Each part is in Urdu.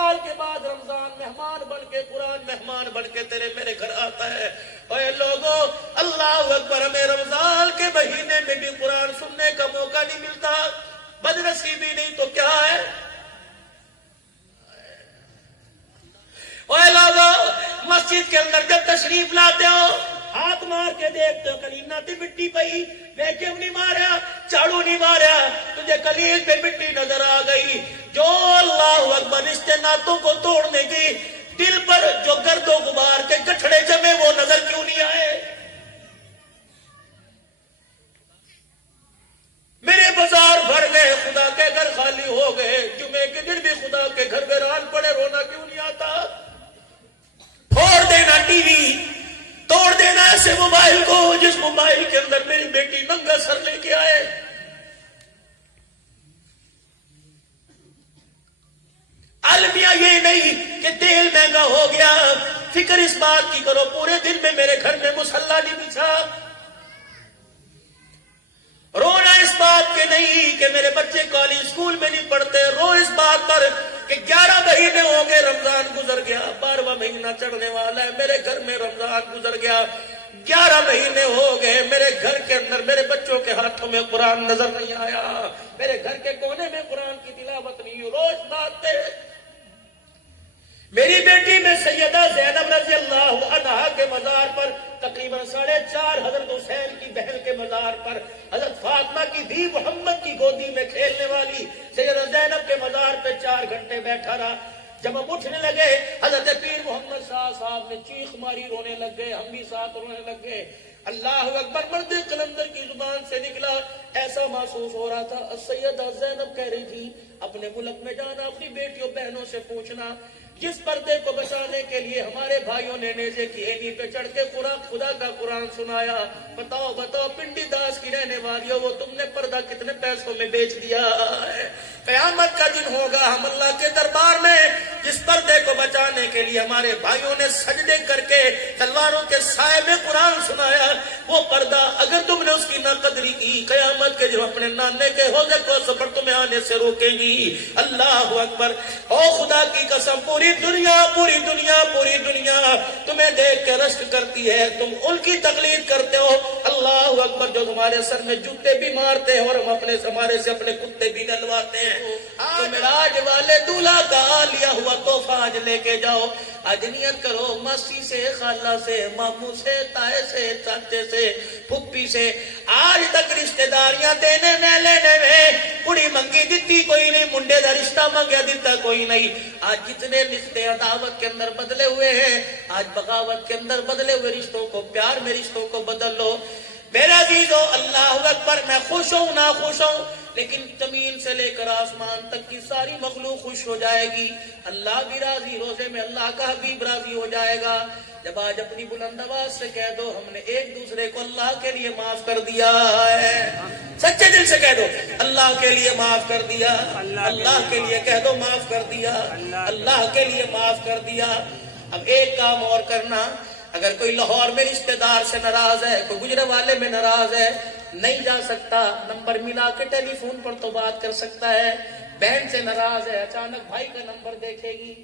سال کے بعد رمضان مہمان بن کے قرآن مہمان بن کے تیرے میرے گھر آتا ہے. اے لوگوں اللہ اکبر, ہمیں رمضان کے مہینے میں بھی قرآن سننے کا موقع نہیں ملتا. بدنصیبی نہیں تو کیا ہے. اے لوگوں مسجد کے اندر جب تشریف لاتے ہو ہاتھ مار کے دیکھتے ہو کلیل ناتی مٹی پئی, ویکیوم نہیں مارا, جھاڑو نہیں مارا, تجھے کلیل پہ مٹی نظر آ گئی. جو اللہ اکبر رشتے ناتوں کو توڑنے کی دل پر جو گرد و غبار کے گٹھڑے جمے وہ نظر کیوں نہیں آئے. میرے بازار بھر گئے, خدا کے گھر خالی ہو گئے, جمعے کے دن بھی خدا کے گھر ویران پڑے, رونا کیوں نہیں آتا. پھوڑ دینا ٹی وی, توڑ دینا ایسے موبائل کو جس موبائل کے اندر میری بیٹی ننگا سر لے کے آئے. المیہ یہ نہیں کہ تیل مہنگا ہو گیا, فکر اس بات کی کرو پورے دن میں میرے گھر میں مصلی نہیں بچھا. رونا اس بات کے نہیں کہ میرے بچے کالج اسکول میں نہیں پڑھتے, رو اس بات پر کہ 11 مہینے ہو گئے رمضان گزر گیا, 12واں مہینہ چڑھنے والا ہے, میرے گھر میں رمضان گزر گیا, 11 مہینے ہو گئے, میرے گھر کے اندر میرے بچوں کے ہاتھوں میں قرآن نظر نہیں آیا, میرے گھر کے کونے میں قرآن کی تلاوت نہیں ہوئی. روز ناتے میری بیٹی میں سیدہ زینب رضی اللہ عنہا کے مزار پر تقریباً 4.5 حضرت حسین کی بہن کے مزار پر حضرت فاطمہ کی دھی محمد کی گودی میں کھیلنے والی سیدہ زینب کے مزار پہ 4 گھنٹے بیٹھا رہا. جب ہم اٹھنے لگے حضرت پیر محمد صاحب نے چیخ ماری, رونے لگ گئے, ہم بھی ساتھ رونے لگ گئے. اللہ اکبر مرد قلندر کی زبان سے نکلا, ایسا محسوس ہو رہا تھا سیدہ زینب کہہ رہی تھی اپنے ملک میں جانا, اپنی بیٹیوں بہنوں سے پوچھنا جس پردے کو بچانے کے لیے ہمارے بھائیوں نے نیزے کی اینی پہ چڑھ کے خدا کا قرآن سنایا, بتاؤ پنڈی داس کی رہنے والیوں وہ تم نے پردہ کتنے پیسوں میں بیچ دیا ہے. قیامت کا دن ہوگا, ہم اللہ کے دربار میں جس پردے کو بچانے کے لیے ہمارے بھائیوں نے سجدے کر کے تلواروں کے سائے میں قرآن سنایا, وہ پردہ اگر تم نے اس کی نہ قدری کی, قیامت کے جو اپنے نانے کے حوضے کو سفر تمہیں آنے سے روکیں گی. اللہ اکبر, او خدا کی قسم پوری دنیا تمہیں دیکھ کے رشک کرتی ہے, تم ان کی تقلید کرتے ہو. اللہ اکبر, جو تمہارے سر میں جوتے بھی مارتے ہیں اور ہم ہمارے سے اپنے کتے بھی نلواتے ہیں. تو معراج والے دولہا کا لیا ہوا تحفہ آج لے کے جاؤ, آج نیت کرو ماسی سے, خالہ سے, ماموں سے, تائے سے, چاچے سے, پھپھی سے. آج تک رشتہ داریاں دینے میں لینے میں کڑی منگی دیتی کوئی نہیں, منڈے دا رشتہ منگیا دیتا کوئی نہیں. آج جتنے رشتے عداوت کے اندر بدلے ہوئے ہیں, آج بغاوت کے اندر بدلے ہوئے رشتوں کو پیار میں رشتوں کو بدل لو. میرا عزیزو اللہ اکبر, میں خوش ہوں نہ خوش ہوں, لیکن زمین سے لے کر آسمان تک کی ساری مخلوق خوش ہو جائے گی, اللہ بھی راضی, روزے میں اللہ کا حبیب راضی ہو جائے گا. جب آج اپنی بلند آواز سے کہہ دو ہم نے ایک دوسرے کو اللہ کے لیے معاف کر دیا ہے, سچے دل سے کہہ دو اللہ کے لیے معاف کر دیا, اللہ کے لیے کہہ دو معاف کر دیا, اللہ کے لیے معاف کر دیا. اب ایک کام اور کرنا, اگر کوئی لاہور میں رشتہ دار سے ناراض ہے, کوئی گجرے والے میں ناراض ہے, نہیں جا سکتا, نمبر ملا کے ٹیلی فون پر تو بات کر سکتا ہے. بہن سے ناراض ہے, اچانک بھائی کا نمبر دیکھے گی.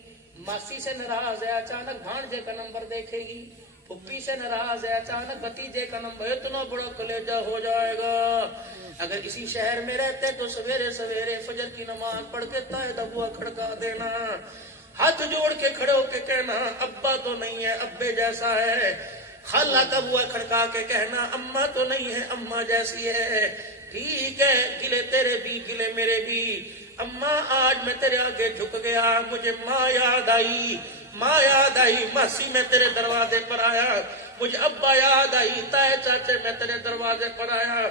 ماسی سے ناراض ہے, اچانک بھانجے کا نمبر دیکھے گی. پھپھی سے ناراض ہے, اچانک بھتیجے کا نمبر. اتنا بڑا کلیجہ ہو جائے گا. اگر اسی شہر میں رہتے تو سویرے سویرے فجر کی نماز پڑھ کے تائے دبوا کھڑکا دینا, ہاتھ جوڑ کے کھڑے ہو کے کہنا ابا تو نہیں ہے ابے جیسا ہے, خالہ کا بوا کھڑکا کے کہنا اماں تو نہیں ہے اماں جیسی ہے. ٹھیک ہے, گلے تیرے بھی گلے میرے بھی. اماں آج میں تیرے آگے جھک گیا, مجھے ماں یاد آئی, ماسی میں تیرے دروازے پر آیا, مجھے ابا یاد آئی, تائے چاچے میں تیرے دروازے پر آیا.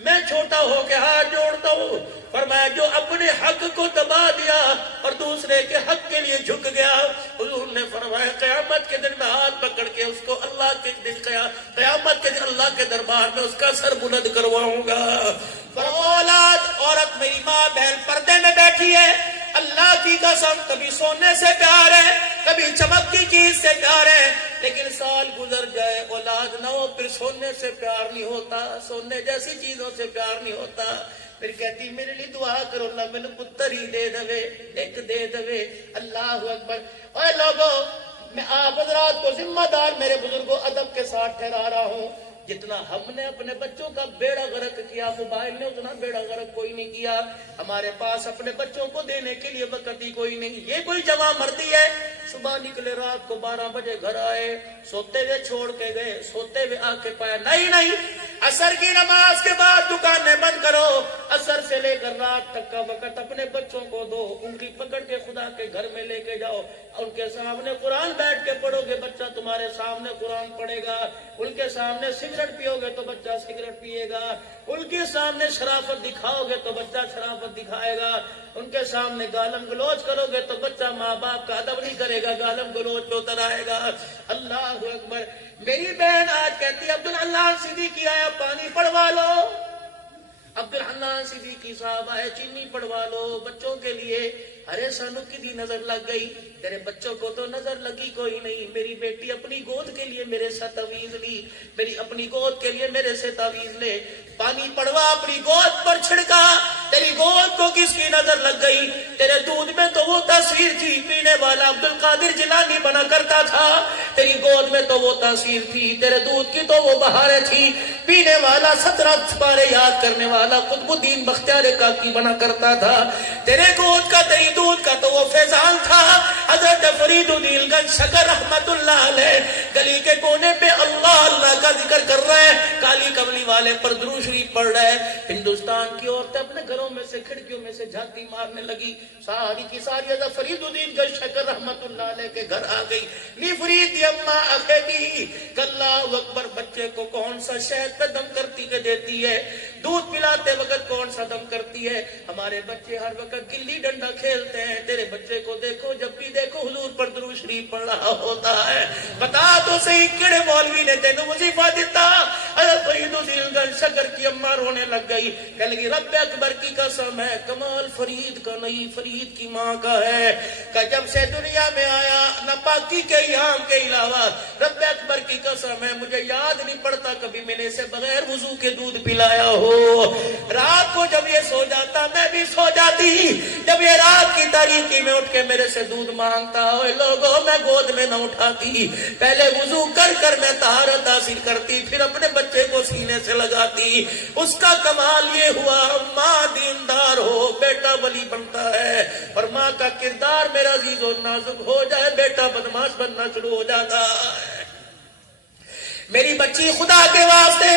میں چھوٹا ہو کے ہاتھ جوڑتا ہوں, فرمایا جو اپنے حق کو دبا دیا اور دوسرے کے حق کے لیے جھک گیا, حضور نے فرمایا قیامت کے دن میں ہاتھ پکڑ کے اس کو اللہ کے دن قیامت کے دن اللہ کے دربار میں اس کا سر بلند کرواؤں گا. اولاد عورت میری ماں بہن پردے میں بیٹھی ہے, اللہ کی قسم کبھی سونے سے پیار ہے, کبھی چمکتی چیز سے پیار ہے, لیکن سال گزر جائے اولاد نہ ہو پھر سونے سے پیار نہیں ہوتا, سونے جیسی چیزوں سے پیار نہیں ہوتا. پھر کہتی میرے لیے دعا کرو اللہ میں نے پتر ہی دے دے، ایک دے دے۔ اللہ اکبر۔ اے لوگوں، میں آپ حضرات کو ذمہ دار میرے بزرگوں ادب کے ساتھ ٹھہرا رہا ہوں، جتنا ہم نے اپنے بچوں کا بیڑا غرق کیا موبائل نے، اتنا بیڑا غرق کوئی نہیں کیا۔ ہمارے پاس اپنے بچوں کو دینے کے لیے وقت ہی کوئی نہیں۔ یہ کوئی جوان مردی ہے صبح نکلے رات کو 12 بجے گھر آئے، سوتے ہوئے چھوڑ کے گئے، سوتے ہوئے آ کے پایا نہیں، عصر کی نماز کے بعد دکانیں بند کرو، عصر سے لے کر رات تک کا وقت اپنے بچوں کو دو، انگلی پکڑ کے خدا کے گھر میں لے کے جاؤ، ان کے سامنے قرآن بیٹھ کے پڑھو گے، بچہ تمہارے سامنے قرآن پڑھے گا، ان کے سامنے سگریٹ پیو گے تو بچہ سگریٹ پیے گا، ان کے سامنے شرافت دکھاؤ گے تو بچہ شرافت دکھائے گا، ان کے سامنے گالم گلوچ کرو گے تو بچہ ماں باپ کا ادب نہیں کرے گا، گالم گلوچ ہوتا رہے گا۔ اللہ اکبر۔ میری بہن آج کہتی ہے عبداللہ صدیقی آیا پانی پڑوا لو، عبداللہ صدیقی صاحب آئے چینی پڑوا لو بچوں کے لیے۔ ارے سانو کی دی نظر لگ گئی، تیرے بچوں کو تو نظر لگی کوئی نہیں۔ میری بیٹی اپنی گود کے لیے میرے سے تعویذ لی، میری اپنی گود کے لیے میرے سے تعویذ لے، پانی پڑوا اپنی گود پر چھڑکا۔ تیری گود کو کس کی نظر لگ گئی؟ تیرے دودھ میں تو وہ تاثیر تھی، پینے والا عبدالقادر جیلانی بنا کرتا تھا، تیری گود میں تو وہ تاثیر تھی، تیرے دودھ کی تو وہ بہاریں تھی، پینے والا 17 پارے یاد کرنے والا قطب الدین بختیار کاکی بنا کرتا تھا، تیرے گود کا تیری دودھ کا تو وہ فیضان تھا۔ حضرت فرید الدین گنج شکر رحمت اللہ علیہ گلی کے کونے پہ اللہ اللہ کا ذکر کر رہے ہیں، کالی کملی والے پر درود شریف پڑھ رہے ہیں۔ ہندوستان کی عورتیں اپنے گھروں میں سے کھڑکیوں میں سے جھانکی مارنے لگی، ساری کی ساری حضرت فرید الدین گنج شکر رحمت اللہ علیہ کے گھر آ گئی۔ نی فرید دی اماں اکھیگی اللہ اکبر، بچے کو کون سا شہد پہ دم کرتی کے دیتی ہے، دودھ پلاتے وقت کون سا دم کرتی ہے۔ ہمارے بچے ہر وقت گلی ڈنڈا کھیلتے ہیں، تیرے بچے کو دیکھو جب بھی دیکھو حضور پر درود شریف پڑھ رہا ہوتا ہے۔ بتا تو صحیح کیڑے مولوی نے تینوں وظیفہ دیتا؟ حضرت فرید الدین گنج شکر کی اماں رونے لگ گئی، کہنے لگی رب اکبر کی قسم ہے کمال فرید کا نہیں، فرید کی ماں کا ہے، کہ جب سے دنیا میں آیا ناپاکی کے یام کے علاوہ رب اکبر کی قسم ہے مجھے یاد نہیں پڑتا کبھی میں نے اسے بغیر وضو کے دودھ پلایا ہو۔ رات کو جب یہ سو جاتا میں بھی سو جاتی، جب یہ رات کی تاریکی میں اٹھ کے میرے سے دودھ مانگتا ہوئے لوگوں میں گود میں نہ اٹھاتی، پہلے وضو کر کر میں طہارت حاصل کرتی، پھر اپنے بچے کو سینے سے لگاتی۔ اس کا کمال یہ ہوا ماں دیندار ہو بیٹا ولی بنتا ہے، اور ماں کا کردار میرا عزیز و نازک ہو جائے بیٹا بدماش بننا شروع ہو جاتا ہے۔ میری بچی خدا کے واسطے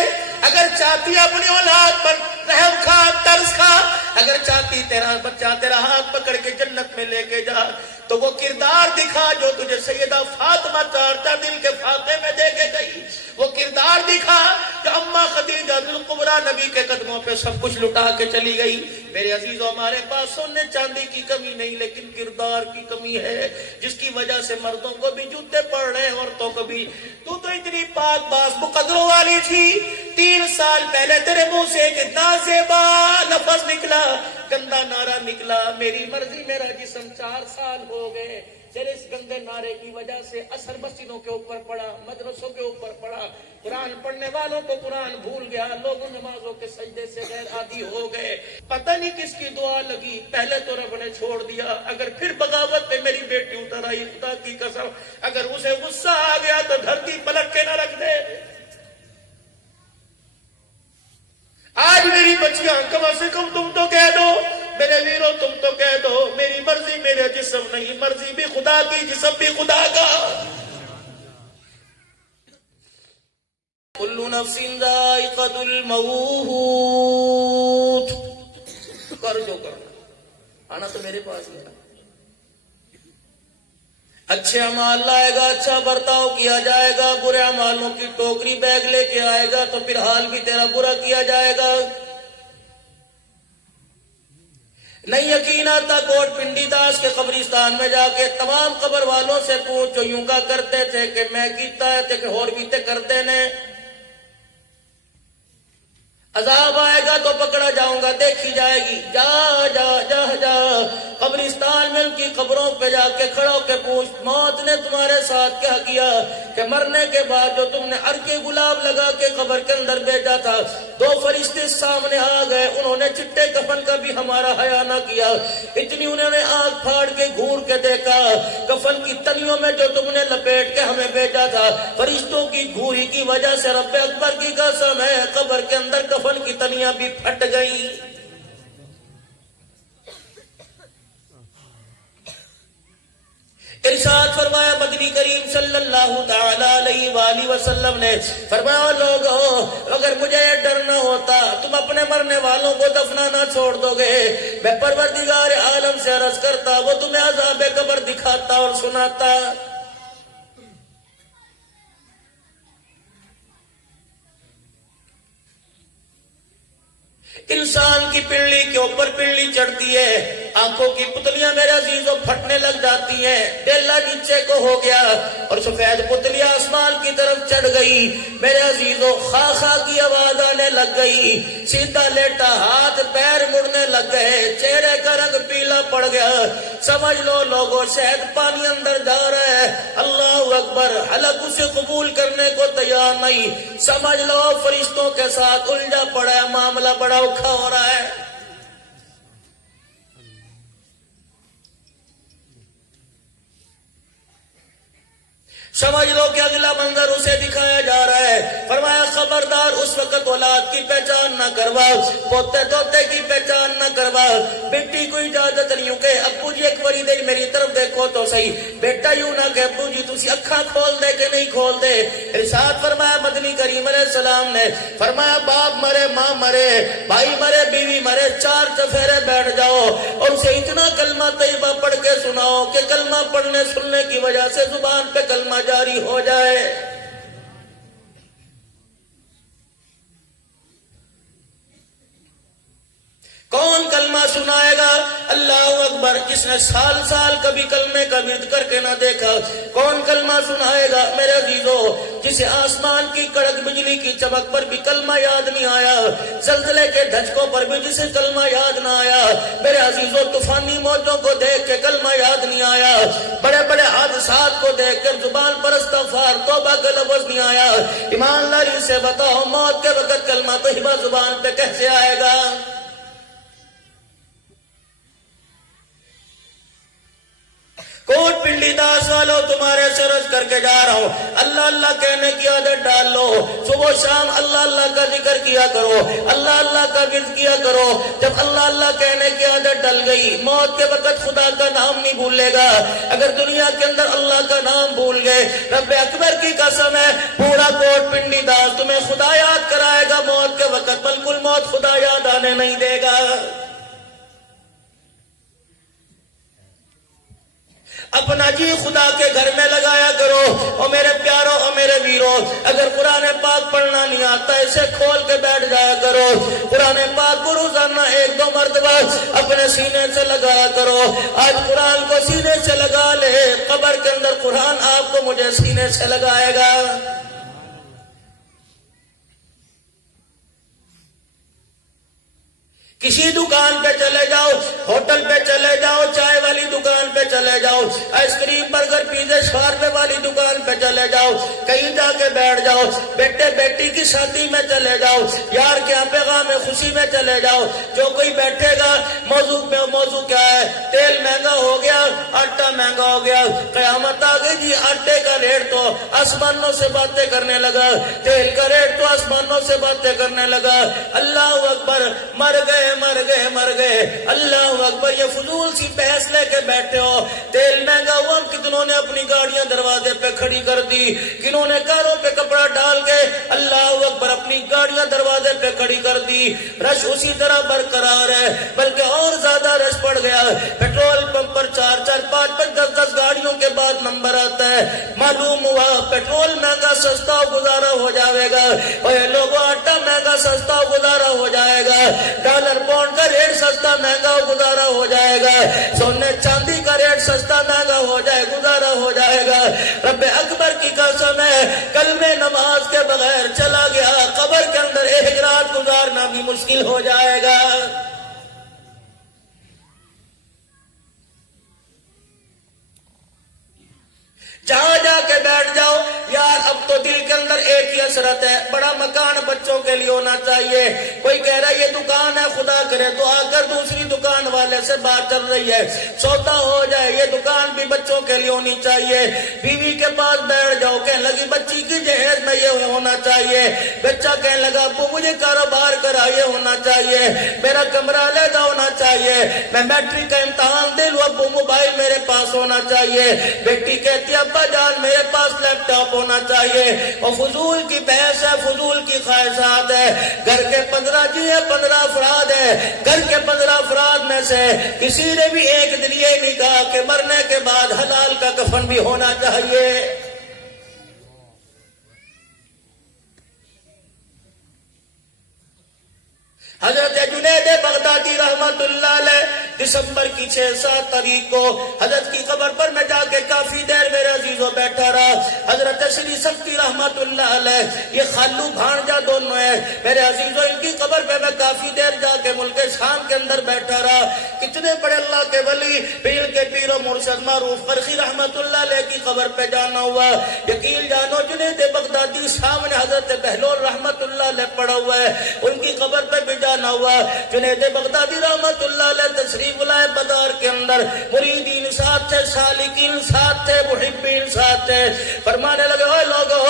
اگر چاہتی اپنی اولاد پر رحم کھا ترس کھا، اگر چاہتی تیرا بچہ تیرا ہاتھ پکڑ کے جنت میں لے کے جا تو وہ کردار دکھا جو تجھے سیدہ فاطمہ 4 دل کے فاقے میں دے کے گئی، وہ کردار دکھا جو اماں خدیجہ الکبریٰ نبی کے قدموں پہ سب کچھ لٹا کے چلی گئی۔ میرے عزیزوں ہمارے پاس سونے چاندی کی کمی نہیں لیکن کردار کی کمی ہے، جس کی وجہ سے مردوں کو بھی جوتے پڑ رہے ہیں عورتوں کو بھی۔ تو اتنی پاک باز مقدروں والی تھی، 3 سال پہلے تیرے منہ سے ایک اتنا زیبا لفظ نکلا، گندا نعرہ نکلا، میری مرضی میرا جسم، 4 سال ہو گئے تیرے اس گندے نعرے کی وجہ سے اثر مسجدوں کے اوپر پڑا، مدرسوں کے اوپر پڑا، قرآن پڑھنے والوں کو قرآن بھول گیا، لوگ نمازوں کے سجدے سے غیر عادی ہو گئے، پتہ نہیں کس کی دعا لگی، پہلے تو رب نے چھوڑ دیا، اگر پھر بغاوت پہ میری بیٹی اتر آئی خدا کی قسم اگر اسے غصہ آ گیا تو دھرتی پلٹ کے نہ رکھ دے۔ آج میری بچیاں کم از کم تم تو کہہ دو، میرے ویرو تم تو کہہ دو میری مرضی میرے جسم نہیں، مرضی بھی خدا کی جسم بھی خدا کا۔ کل نفس ذائقۃ الموت، کر جو کرنا، آنا تو میرے پاس ہی تھا۔ اچھے اعمال لائے گا، اچھا برتاؤ کیا جائے گا، برے اعمالوں کی ٹوکری بیگ لے کے آئے گا تو پھر حال بھی تیرا برا کیا جائے گا۔ نہیں یقین آتا کوٹ پنڈی داس کے قبرستان میں جا کے تمام قبر والوں سے پوچھ جو یوں کا کرتے تھے کہ میں کیتا ہے کہ اور بھی تے کرتے نے، عذاب آئے گا تو پکڑا جاؤں گا، دیکھی جائے گی، جا جا جا جا قبرستان میں ان کی قبروں پہ جا کے کھڑا ہو کے پوچھ موت نے تمہارے ساتھ کیا کیا کہ مرنے کے بعد جو تم نے عرق گلاب لگا کے قبر کے اندر بھیجا تھا دو فرشتے سامنے آ گئے، انہوں نے چٹے کفن کا بھی ہمارا حیا نہ کیا، اتنی انہوں نے آنکھ پھاڑ کے گھور کے دیکھا، کفن کی تنیوں میں جو تم نے لپیٹ کے ہمیں بھیجا تھا، فرشتوں کی گھوری کی وجہ سے رب اکبر کی قسم ہے قبر کے اندر کفن کی تنیاں بھی پھٹ گئی۔ ارشاد فرمایا مدنی کریم صلی اللہ تعالی علیہ وآلہ وسلم نے، فرمایا لوگو اگر مجھے یہ ڈر نہ ہوتا تم اپنے مرنے والوں کو دفنانا چھوڑ دو گے، میں پروردگار عالم سے عرض کرتا وہ تمہیں عذاب قبر دکھاتا اور سناتا۔ انسان کی پنڈلی کے اوپر پنڈلی چڑھتی ہے، آنکھوں کی پتلیاں میرے عزیزوں پھٹنے لگ جاتی ہیں، ڈیلا نیچے کو ہو گیا اور سفید پتلیاں آسمان کی طرف چڑھ گئی، میرے عزیزوں خا خا کی آواز آنے لگ گئی، سیدھا لیٹا ہاتھ پیر مڑنے لگ گئے، چہرے کا رنگ پیلا پڑ گیا، سمجھ لو لوگوں شاید پانی اندر جا رہا ہے، اللہ اکبر، حلق اسے قبول کرنے کو تیار نہیں، سمجھ لو فرشتوں کے ساتھ الجھا پڑا ہے، معاملہ بڑا اوکھا ہو رہا ہے۔ سمجھ لو کہ اگلا منظر اسے دکھایا جا رہا ہے، فرمایا خبردار اس وقت اولاد کی پہچان نہ کروا، پوتے دوتے کی پہچان نہ کروا، بیٹی کو اجازت نہیں کہ ابو جی ایک باری دے میری طرف دیکھو تو صحیح، بیٹا یوں نہ کہ ابو جی تسی اکھاں کھول دے کہ نہیں کھول دے۔ ارشاد فرمایا مدنی کریم علیہ السلام نے، فرمایا باپ مرے، ماں مرے، بھائی مرے، بیوی مرے، چار چفیرے بیٹھ جاؤ اور اسے اتنا کلمہ طیبہ پڑھ کے سناؤ کہ کلمہ پڑھنے سننے کی وجہ سے زبان پہ کلمہ جاری ہو جائے۔ کون کلمہ سنائے گا؟ اللہ اکبر، جس نے سال سال کبھی کلمے کا ورد کر کے نہ دیکھا، کون کلمہ سنائے گا؟ میرے عزیزو، جسے آسمان کی کڑک بجلی کی چمک پر بھی کلمہ یاد نہیں آیا، زلزلے کے دھچکوں پر بھی جسے کلمہ یاد نہ آیا، میرے عزیزو طوفانی موجوں کو دیکھ کے کلمہ یاد نہیں آیا، بڑے بڑے حادثات کو دیکھ کر زبان پر استغفار توبہ کا لفظ نہیں آیا، ایمان لاری سے بتاؤ موت کے وقت کلمہ طیبہ زبان پہ کیسے آئے گا؟ کوٹ پنڈلی داس والوں تمہارے سے عرض کر کے جا رہا ہوں، اللہ اللہ کہنے کی عادت ڈال لو، صبح شام اللہ اللہ کا ذکر کیا کرو، اللہ اللہ کا ورد کیا کرو، جب اللہ اللہ کہنے کی عادت ڈل گئی موت کے وقت خدا کا نام نہیں بھولے گا، اگر دنیا کے اندر اللہ کا نام بھول گئے رب اکبر کی قسم ہے پورا کوٹ پنڈلی داس تمہیں خدا یاد کرائے گا موت کے وقت، بالکل موت خدا یاد آنے نہیں دے گا۔ اپنا جی خدا کے گھر میں لگایا کرو، اور میرے پیاروں اور میرے ویروں اگر قرآن پاک پڑھنا نہیں آتا اسے کھول کے بیٹھ جایا کرو، قرآن پاک کو روزانہ ایک دو مرتبہ اپنے سینے سے لگایا کرو، آج قرآن کو سینے سے لگا لے، قبر کے اندر قرآن آپ کو مجھے سینے سے لگائے گا۔ کسی دکان پہ چلے جاؤ، ہوٹل پہ چلے جاؤ، چائے والی دکان پہ چلے جاؤ، آئس کریم برگر پیزے شوارمے والی دکان پہ چلے جاؤ، کہیں جا کے بیٹھ جاؤ، بیٹے بیٹی کی شادی میں چلے جاؤ، یار کے یہاں پیغام خوشی میں چلے جاؤ، جو کوئی بیٹھے گا موضوع کیا ہے؟ تیل مہنگا ہو گیا، آٹا مہنگا ہو گیا، قیامت آ گئی جی، آٹے کا ریٹ تو آسمانوں سے باتیں کرنے لگا، تیل کا ریٹ تو آسمانوں سے باتیں کرنے لگا، اللہ اکبر، مر گئے، اللہ اکبر، یہ فضول سی بحث لے کے بیٹھے ہو، تیل مہنگا ہوا، کتنوں نے اپنی گاڑیاں دروازے پہ کھڑی کر دی، کنہوں نے کاروں پہ کپڑا ڈال کے اللہ اکبر اپنی گاڑیاں دروازے پہ کھڑی کر دی، رش اسی طرح برقرار ہے، بلکہ اور زیادہ رش پڑ گیا، پیٹرول پمپ پر 4-4 5-5 10-10 گاڑیوں کے بعد نمبر آتا ہے، معلوم ہوا پیٹرول مہنگا سستا گزارا ہو جائے گا، اور لوگوں آٹا مہنگا سستا گزارا ہو جائے گا، ڈالر پاؤنڈ کا ریٹ سستا مہنگا گزارا ہو جائے گا، سونے چاندی کا ریٹ سستا مہنگا ہو جائے گزارا ہو جائے گا، رب اکبر کی قسم ہے کلمہ نماز کے بغیر چلا گیا قبر کے اندر ایک رات گزارنا بھی مشکل ہو جائے گا۔ جہاں جا کے بیٹھ جاؤ، یار اب تو دل کے اندر ایک ہی کثرت ہے، بڑا مکان بچوں کے لیے ہونا چاہیے. کوئی کہہ رہا ہے یہ دکان ہے، خدا کرے تو آ کر دوسری دکان والے سے بات چل رہی ہے، سودا ہو جائے. یہ دکان بھی بچوں کے لیے ہونی چاہیے. بیوی کے پاس بیٹھ جاؤ، کہنے لگی بچی کی جہیز میں یہ ہونا چاہیے. بچہ کہنے لگا ابو مجھے کاروبار کرا یہ ہونا چاہیے، میرا کمرہ علیحدہ ہونا چاہیے، میں میٹرک کا امتحان دے لوں ابو موبائل میرے پاس ہونا چاہیے. بیٹی کہتی ہے ابا جان میرے پاس لیپ ٹاپ ہونا چاہیے. اور فضول کی بحث ہے، فضول کی خواہشات ہے. گھر کے 15 جی ہیں، 15 افراد ہیں. گھر کے 15 افراد میں سے کسی نے بھی ایک دن یہ نہیں کہا کہ مرنے کے بعد حلال کا کفن بھی ہونا چاہیے. حضرت جنید بغدادی رحمت اللہ علیہ دسمبر کی 6-7 تاریخ کو حضرت کی قبر پر میں جا کے کافی دیر میرے عزیزوں بیٹھا رہا. حضرت شری سختی رحمت اللہ علیہ یہ خالو بھانجا دونوں ہیں میرے عزیزوں، ان کی قبر پہ میں کافی دیر جا کے ملک شام کے اندر بیٹھا رہا. کتنے بڑے اللہ کے ولی پیر کے پیر و مرشد معروف قرخی رحمت اللہ علیہ کی قبر پہ جانا ہوا. یقین جانو جنید بغدادی سامنے حضرت بہلول رحمت اللہ علیہ پڑا ہوا ہے، ان کی قبر پہ بھی جانا ہوا. جنید بغدادی رحمت اللہ علیہ تشریف لائے بازار کے اندر، مریدین ساتھ تھے، سالکین ساتھ تھے، محبین ساتھ تھے. فرمانے لگے اوے لوگو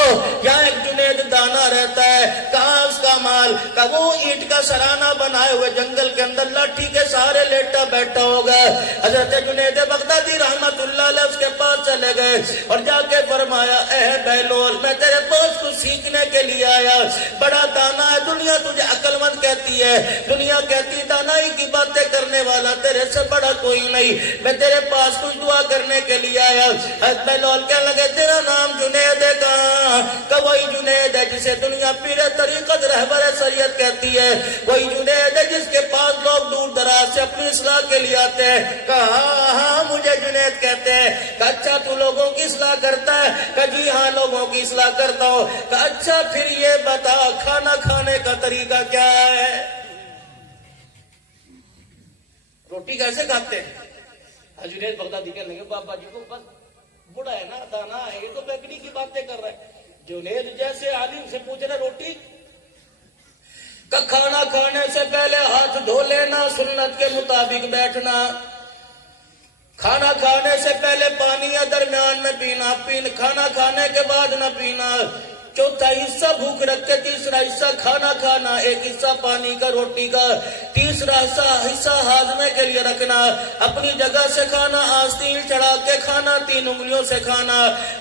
یہاں ایک جنید دانا رہتا ہے، کہاں اس کا مال؟ کہ وہ اینٹ کا سرانہ بنائے ہوئے جنگل کے اندر لاٹھی کے سہارے لیٹا بیٹھا ہوگا. حضرت جنید بغدادی رحمت اللہ علیہ اس کے پاس چلے گئے اور جا کے فرمایا اے بہلول میں تیرے پاس کچھ سیکھنے کے لیے آیا، بڑا دانا ہے، دنیا تجھے عقل مند کہتی ہے، دنیا کہتی دانائی کی باتیں کرنے والا تیرے سے بڑا کوئی نہیں، میں تیرے پاس کچھ دعا کرنے کے لیے آیا. حضرت بہلول کہنے لگے تیرا نام جنید ہے کہاں؟ کہ وہی جنید ہے جسے دنیا پیر طریقت رہبر شریعت کہتی ہے، وہی جنید ہے جس کے پاس لوگ دور دراز سے اپنی اصلاح کے لیے آتے ہیں. کہا ہاں مجھے جنید کہتے ہیں. کہ اچھا تو لوگوں کی اصلاح کرتا ہے؟ کہ جی ہاں لوگوں کی اصلاح کرتا ہوں. کہ اچھا پھر یہ بتا کھانا کھانے کا طریقہ کیا ہے؟ روٹی کیسے کھاتے ہیں؟ جنید بغدادی کہنے لگے بابا جی کو بس بڑا ہے نا، دانا ہے، یہ تو بیکری کی باتیں کر رہا ہے. جنید جیسے عالم سے پوچھ رہے روٹی کا کھانا کھانے سے پہلے ہاتھ دھو لینا، سنت کے مطابق بیٹھنا، کھانا کھانے سے پہلے پانی یا درمیان میں پینا، کھانا کھانے کے بعد نہ پینا، چوتھا حصہ بھوک رکھ کے تیسرا حصہ کھانا کھانا، ایک حصہ پانی کا روٹی کا، تیسرا حصہ ہاضمے کے لیے رکھنا، اپنی جگہ سے کھانا، آستین چڑھا کے کھانا، 3 انگلیوں سے کھانا،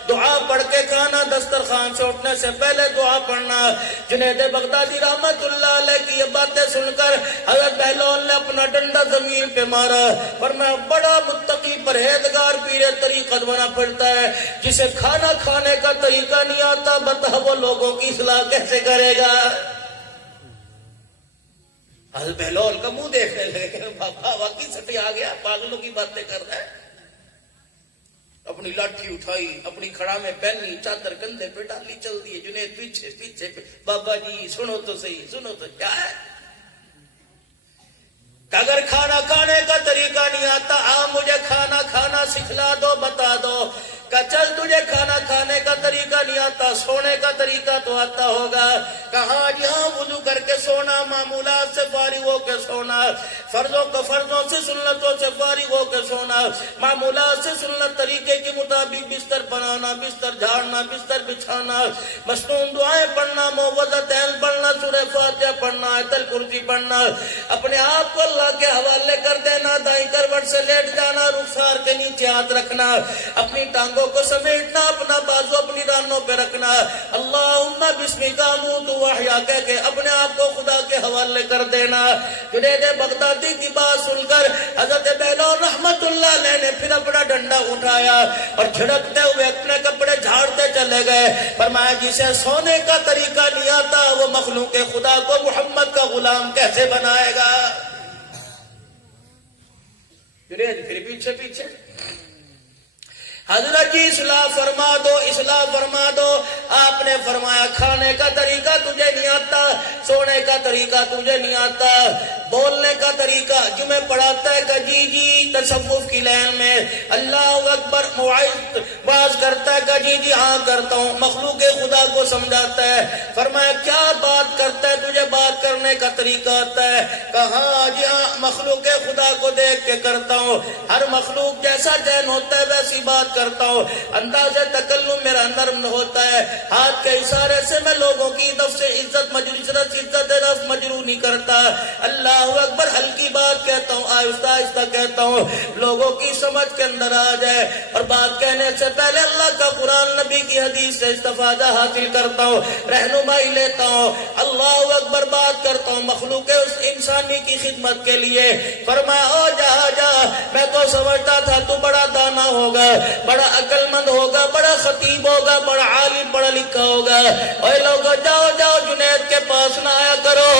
دعا پڑھ کے کھانا، دسترخوان سے اٹھنے سے پہلے دعا پڑھنا. جنید بغدادی رحمت اللہ علیہ کی یہ باتیں سن کر حضرت بہلول نے اپنا ڈنڈا زمین پہ مارا، فرمایا بڑا متقی پرہیزگار پیر طریقت بنا پھرتا ہے، جسے کھانا کھانے کا طریقہ نہیں آتا، بتا وہ لوگوں کی اصلاح کیسے کرے گا؟ حضرت بہلول کا منہ دیکھنے لگے، بابا واقعی سٹی آ گیا، پاگلوں کی باتیں کر رہا ہے. اپنی لاٹھی اٹھائی، اپنی کھڑا میں پہنی، چادر کندھے پہ ڈالی، چل دیے. جنید پیچھے پیچھے بابا جی سنو تو صحیح، سنو تو کیا ہے؟ کہ اگر کھانا کھانے کا طریقہ نہیں آتا، مجھے کھانا کھانا سکھلا دو، بتا دو. کہ چل تجھے کھانا کھانے کا طریقہ نہیں آتا، سونے کا طریقہ تو آتا ہوگا. کہاں جی ہاں وضو کر کے سونا، معمولات سے فارغ ہو کے سونا، فرضوں سے سنتوں سے فارغ ہو کے سونا، معمولات سے سنت طریقے کے مطابق بستر بنانا، بستر جھاڑنا، بستر بچھانا، مسنون دعائیں پڑھنا، معوذتین پڑھنا، سورہ فاتحہ پڑھنا، آیت الکرسی پڑھنا، اپنے آپ کو اللہ کے حوالے کر دینا، دائیں کروٹ سے لیٹ جانا، رخسار کے نیچے ہاتھ رکھنا، اپنی ٹانگوں کو سمیٹنا، اپنا بازو اپنی رانوں پہ رکھنا، اللہم بسمک اموت واحیا کہہ کے اپنے آپ کو خدا کے حوالے کر دینا. جنید بغدادی کی بات سن کر حضرت بہلول رحمت اللہ علیہ نے پھر اپنا ڈنڈا اٹھایا اور جھڑکتے ہوئے اپنے کپڑے جھاڑتے چلے گئے. فرمایا جسے سونے کا طریقہ نہیں آتا، وہ مخلوق خدا کو محمد کا غلام کیسے بنائے گا؟ جنید پھر پیچھے پیچھے حضرت جی اصلاح فرما دو، اصلاح فرما دو. آپ نے فرمایا کھانے کا طریقہ تجھے نہیں آتا، سونے کا طریقہ تجھے نہیں آتا، بولنے کا طریقہ جو میں پڑھاتا ہے کہ جی تصوف کی لائن میں اللہ اکبر باز کرتا ہے کہ جی ہاں کرتا ہوں. مخلوق خدا کو سمجھاتا ہے. فرمایا کیا بات کرتا ہے, تجھے بات کرنے کا طریقہ آتا ہے؟ کہا جی ہاں مخلوق خدا کو دیکھ کے کرتا ہوں. ہر مخلوق جیسا ذہن ہوتا ہے ویسی بات کرتا ہوں. انداز تکلم میرا نرم ہوتا ہے. ہاتھ کے اشارے سے میں لوگوں کی طرف سے عزت رفت مجرو نہیں کرتا. اللہ اکبر. ہلکی بات کہتا ہوں, آہستہ آہستہ کہتا ہوں, لوگوں کی سمجھ کے اندر آ جائے. اور بات کہنے سے پہلے اللہ کا قرآن نبی کی حدیث سے استفادہ حاصل کرتا ہوں, رہنمائی لیتا ہوں. اللہ اکبر. بات کرتا ہوں مخلوق اس انسانی کی خدمت کے لیے. فرمایا او جا میں تو سمجھتا تھا تو بڑا دانا ہوگا, بڑا عقل مند ہوگا, بڑا خطیب ہوگا, بڑا عالم پڑھا لکھا ہوگا. اے لوگو جاؤ جنید کے پاس نہ آیا کرو.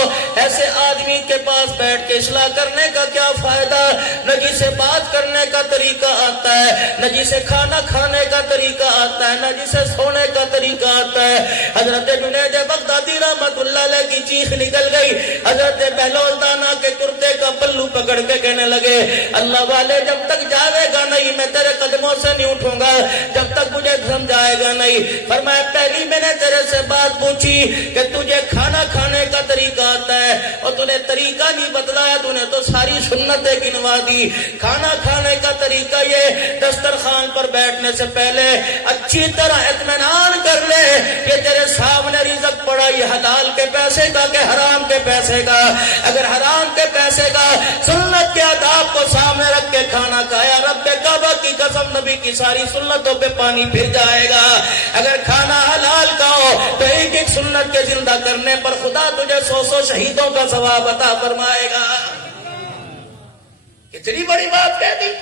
ایسے آدمی کے پاس بیٹھ کے اصلاح کرنے کا کیا فائدہ؟ نہ جسے بات کرنے کا طریقہ آتا ہے, نہ جسے کھانا کھانے کا طریقہ آتا ہے, نہ جسے سونے کا طریقہ آتا ہے. حضرت جنید بغدادی رحمت اللہ علیہ کی چیخ نکل گئی. حضرت بہلول دانا کے کرتے کا پلو پکڑ کے کہنے لگے, اللہ والے جب تک جاوے گا نہیں میں تیرے قدموں سے نہیں اٹھوں گا, جب تک مجھے سمجھائے گا نہیں. فرمایا پہلی میں نے تیرے سے بات پوچھی کہ تجھے کھانا کھانے کا طریقہ آتا ہے, اور تو نے طریقہ نہیں بتلایا, تو نے تو ساری سنتیں گنوا دی. کھانا کھانے کا طریقہ یہ, دسترخوان پر بیٹھنے سے پہلے اچھی طرح اطمینان کر لے کہ تیرے سامنے رزق پڑا, یہ حلال کے پیسے کا کہ حرام کے پیسے کا. اگر حرام کے پیسے کا, سنت کے آداب کو سامنے رکھ کے کھانا کھایا, رب کعبہ کی قسم نبی کی ساری سنتوں پہ پانی پھر جائے گا. اگر کھانا حلال کا ہو تو ایک ایک سنت کے زندہ کرنے پر خدا تجھے 100 شہیدوں کا ثواب عطا فرمائے گا. کتنی بڑی بات کہہ دی.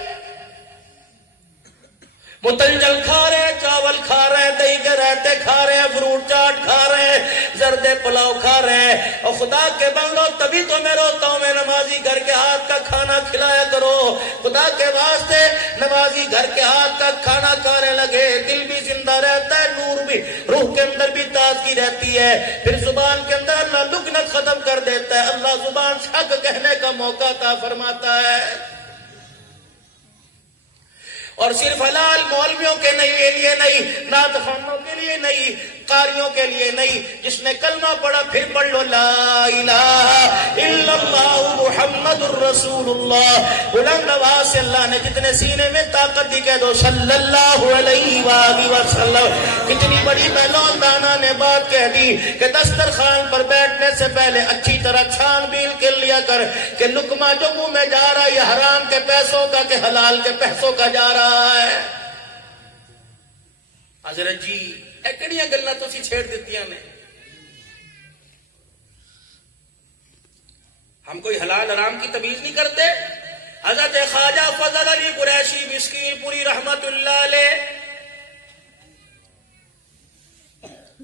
متنجل کھا رہے ہیں, چاول کھا رہے ہیں, دہی کے رہتے کھا رہے ہیں, فروٹ چاٹ کھا رہے ہیں, زردے پلاؤ کھا رہے ہیں. اور خدا کے بندو تبھی تو میں روتا ہوں, میں نمازی گھر کے ہاتھ کا کھانا کھلایا کرو. خدا کے واسطے نمازی گھر کے ہاتھ کا کھانا کھانے لگے, دل بھی زندہ رہتا ہے, نور بھی, روح کے اندر بھی تازگی رہتی ہے. پھر زبان کے اندر اللہ لکنت ختم کر دیتا ہے, اللہ زبان سے حق کہنے کا موقع عطا فرماتا ہے. اور صرف حلال مولویوں کے لیے نہیں, نعت خوانوں کے لیے نہیں, قاریوں کے لیے نہیں. جس نے کلمہ پڑھا پھر پڑھ لو لا الہ الا اللہ محمد الرسول اللہ. بلند آواز سے اللہ نے جتنے سینے میں طاقت دی کہہ دو صلی اللہ علیہ وآلہ وسلم. کتنی بڑی بہلول دانا نے بات کہہ دی کہ دسترخوان پر بیٹھنے سے پہلے اچھی طرح چھان بیل کے لیا کر کہ لقمہ جو منہ میں جا رہا ہے یہ حرام کے پیسوں کا کہ حلال کے پیسوں کا جا رہا ہے. حضرت جی ایکڑیاں گلنا تو سی چھیڑ دیتی نے. ہم کوئی حلال حرام کی تمیز نہیں کرتے. حضرت خواجہ فضل علی قریشی مسکین پوری رحمت اللہ علیہ,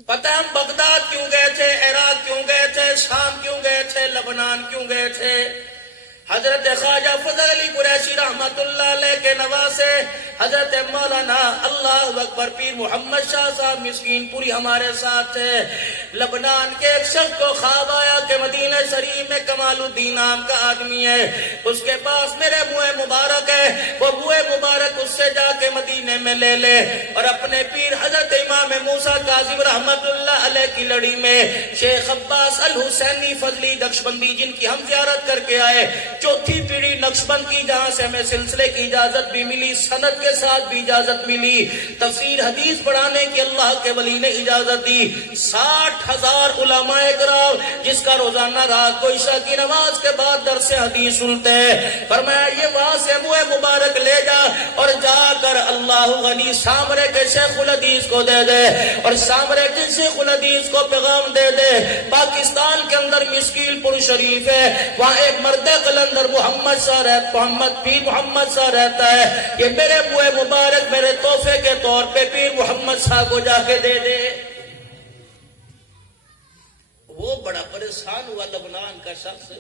پتہ ہم بغداد کیوں گئے تھے, عراق کیوں گئے تھے, شام کیوں گئے تھے, لبنان کیوں گئے تھے. حضرت خواجہ فضل علی قریشی رحمت اللہ علیہ کے نواسے حضرت مولانا اللہ اکبر پیر محمد شاہ صاحب مسکین پوری ہمارے ساتھ تھے. لبنان کے ایک شخص کو خواب آیا کہ مدینہ شریف میں کمال الدین نام کا آدمی ہے, اس کے پاس میرے منہ مبارک ہے, وہ منہ مبارک اس سے جا کے مدینے میں لے لے اور اپنے پیر حضرت امام موسیٰ کاظم رحمت اللہ علیہ کی لڑی میں شیخ عباس الحسینی فضلی نقشبندی جن کی ہم زیارت کر کے آئے, چوتھی پیڑھی نقشبند کی, جہاں سے ہمیں سلسلے کی اجازت بھی ملی, سند کے ساتھ بھی اجازت ملی, تفسیر حدیث پڑھانے کی اللہ کے ولی نے اجازت دی. 60,000 علماء کرام جس کا روزانہ رات کو عشاء کی نماز کے بعد درس حدیث سنتے ہیں. فرمایا یہ وہاں سے منہ مبارک لے جا اور جا کر اللہ غنی سامرے کے شیخ الحدیث کو دے دے, اور سامرے کے شیخ الحدیث کو پیغام دے دے پاکستان کے اندر مسکیل پور شریف ہے, وہاں ایک مرد قلندر محمد شاہ رہتا ہے, یہ میرے منہ مبارک میرے تحفے کے طور پہ پیر محمد شاہ کو جا کے دے دے. وہ بڑا پریشان ہوا لبنان کا شخص,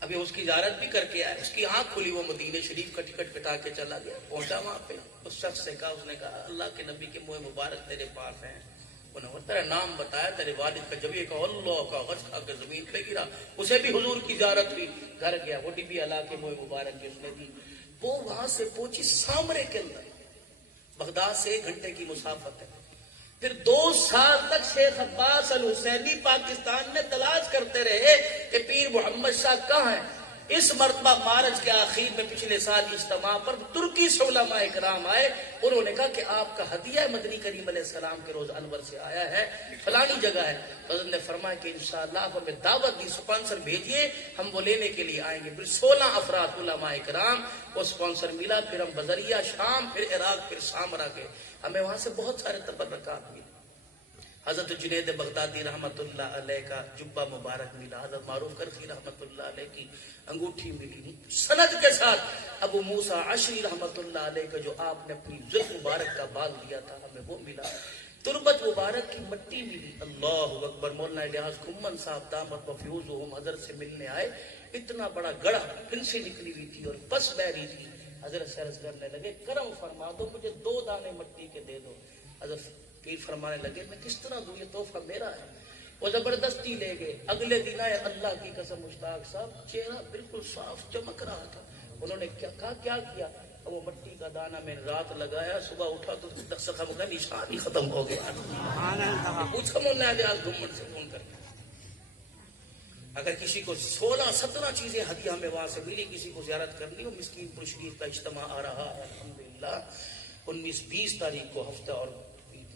ابھی اس کی زیارت بھی کر کے آیا, اس کی آنکھ کھلی, وہ مدینہ شریف کا ٹکٹ کٹا کے چلا گیا. پہنچا وہاں پہ, اس شخص سے کہا, اس نے کہا اللہ کے نبی کے منہ مبارک تیرے پاس ہیں, انہوں نے تیرا نام بتایا, تیرے والد کا جب یہ کہا اللہ کا غش کھا کے زمین پہ گرا. اسے بھی حضور کی زیارت ہوئی, گھر گیا, وہ ڈبی اللہ کے منہ مبارک کی اس نے دی. وہ وہاں سے پہنچی سامرے کے اندر, بغداد سے 1 گھنٹے کی مسافت ہے. پھر 2 سال تک شیخ عباس الحسینی پاکستان میں تلاش کرتے رہے کہ پیر محمد شاہ کہاں ہیں. اس مرتبہ مارچ کے آخر میں پچھلے سال اجتماع پر ترکی سے علماء اکرام آئے. انہوں نے کہا کہ آپ کا ہدیہ مدنی کریم علیہ السلام کے روز انور سے آیا ہے، فلانی جگہ ہے. حضرت نے فرمایا کہ انشاءاللہ آپ ہمیں دعوت دی، سپانسر بھیجیے، ہم وہ لینے کے لیے آئیں گے. پھر 16 افراد علماء اکرام کو سپانسر ملا. پھر ہم بذریعہ شام، پھر عراق، پھر سامرا گئے. ہمیں وہاں سے بہت سارے تبرکات ملے. حضرت جنید بغدادی رحمت اللہ علیہ کا جبہ مبارک ملا. حضرت معروف کرخی رحمت اللہ علیہ کی انگوٹھی ملی سند کے ساتھ. ابو موسیٰ عشری رحمت اللہ علیہ کا جو آپ نے اپنی زلف مبارک کا بال دیا تھا ہمیں وہ ملا. تربت مبارک کی مٹی ملی. اللہ اکبر. مولانا الیاس کھمن صاحب دامت مفیوزہم حضرت سے ملنے آئے. اتنا بڑا گڑھا پھر سے نکلی ہوئی تھی اور پس بہ رہی تھی. حضرت سے عرض کرنے لگے کرم فرما دو، مجھے 2 دانے مٹی کے دے دو. حضرت پیر فرمانے لگے میں کس طرح دوں، یہ تحفہ میرا ہے. وہ زبردستی لے گئے. اگلے دن آئے. اللہ کی قسم مشتاق صاحب چہرہ بالکل صاف چمک رہا تھا. انہوں نے کیا کیا؟ وہ مٹی کا دانہ میں رات لگایا، صبح اٹھا تو زخم کا نشان ہی ختم ہو گیا. پوچھا مولانا الیاس گھمن سے فون کر کے، اگر کسی کو 16-17 چیزیں ہدیہ ہمیں وہاں سے ملی، کسی کو زیارت کرنی ہو، مسکین پور شریف کا اجتماع آ رہا ہے الحمدللہ 19-20 تاریخ کو ہفتہ، اور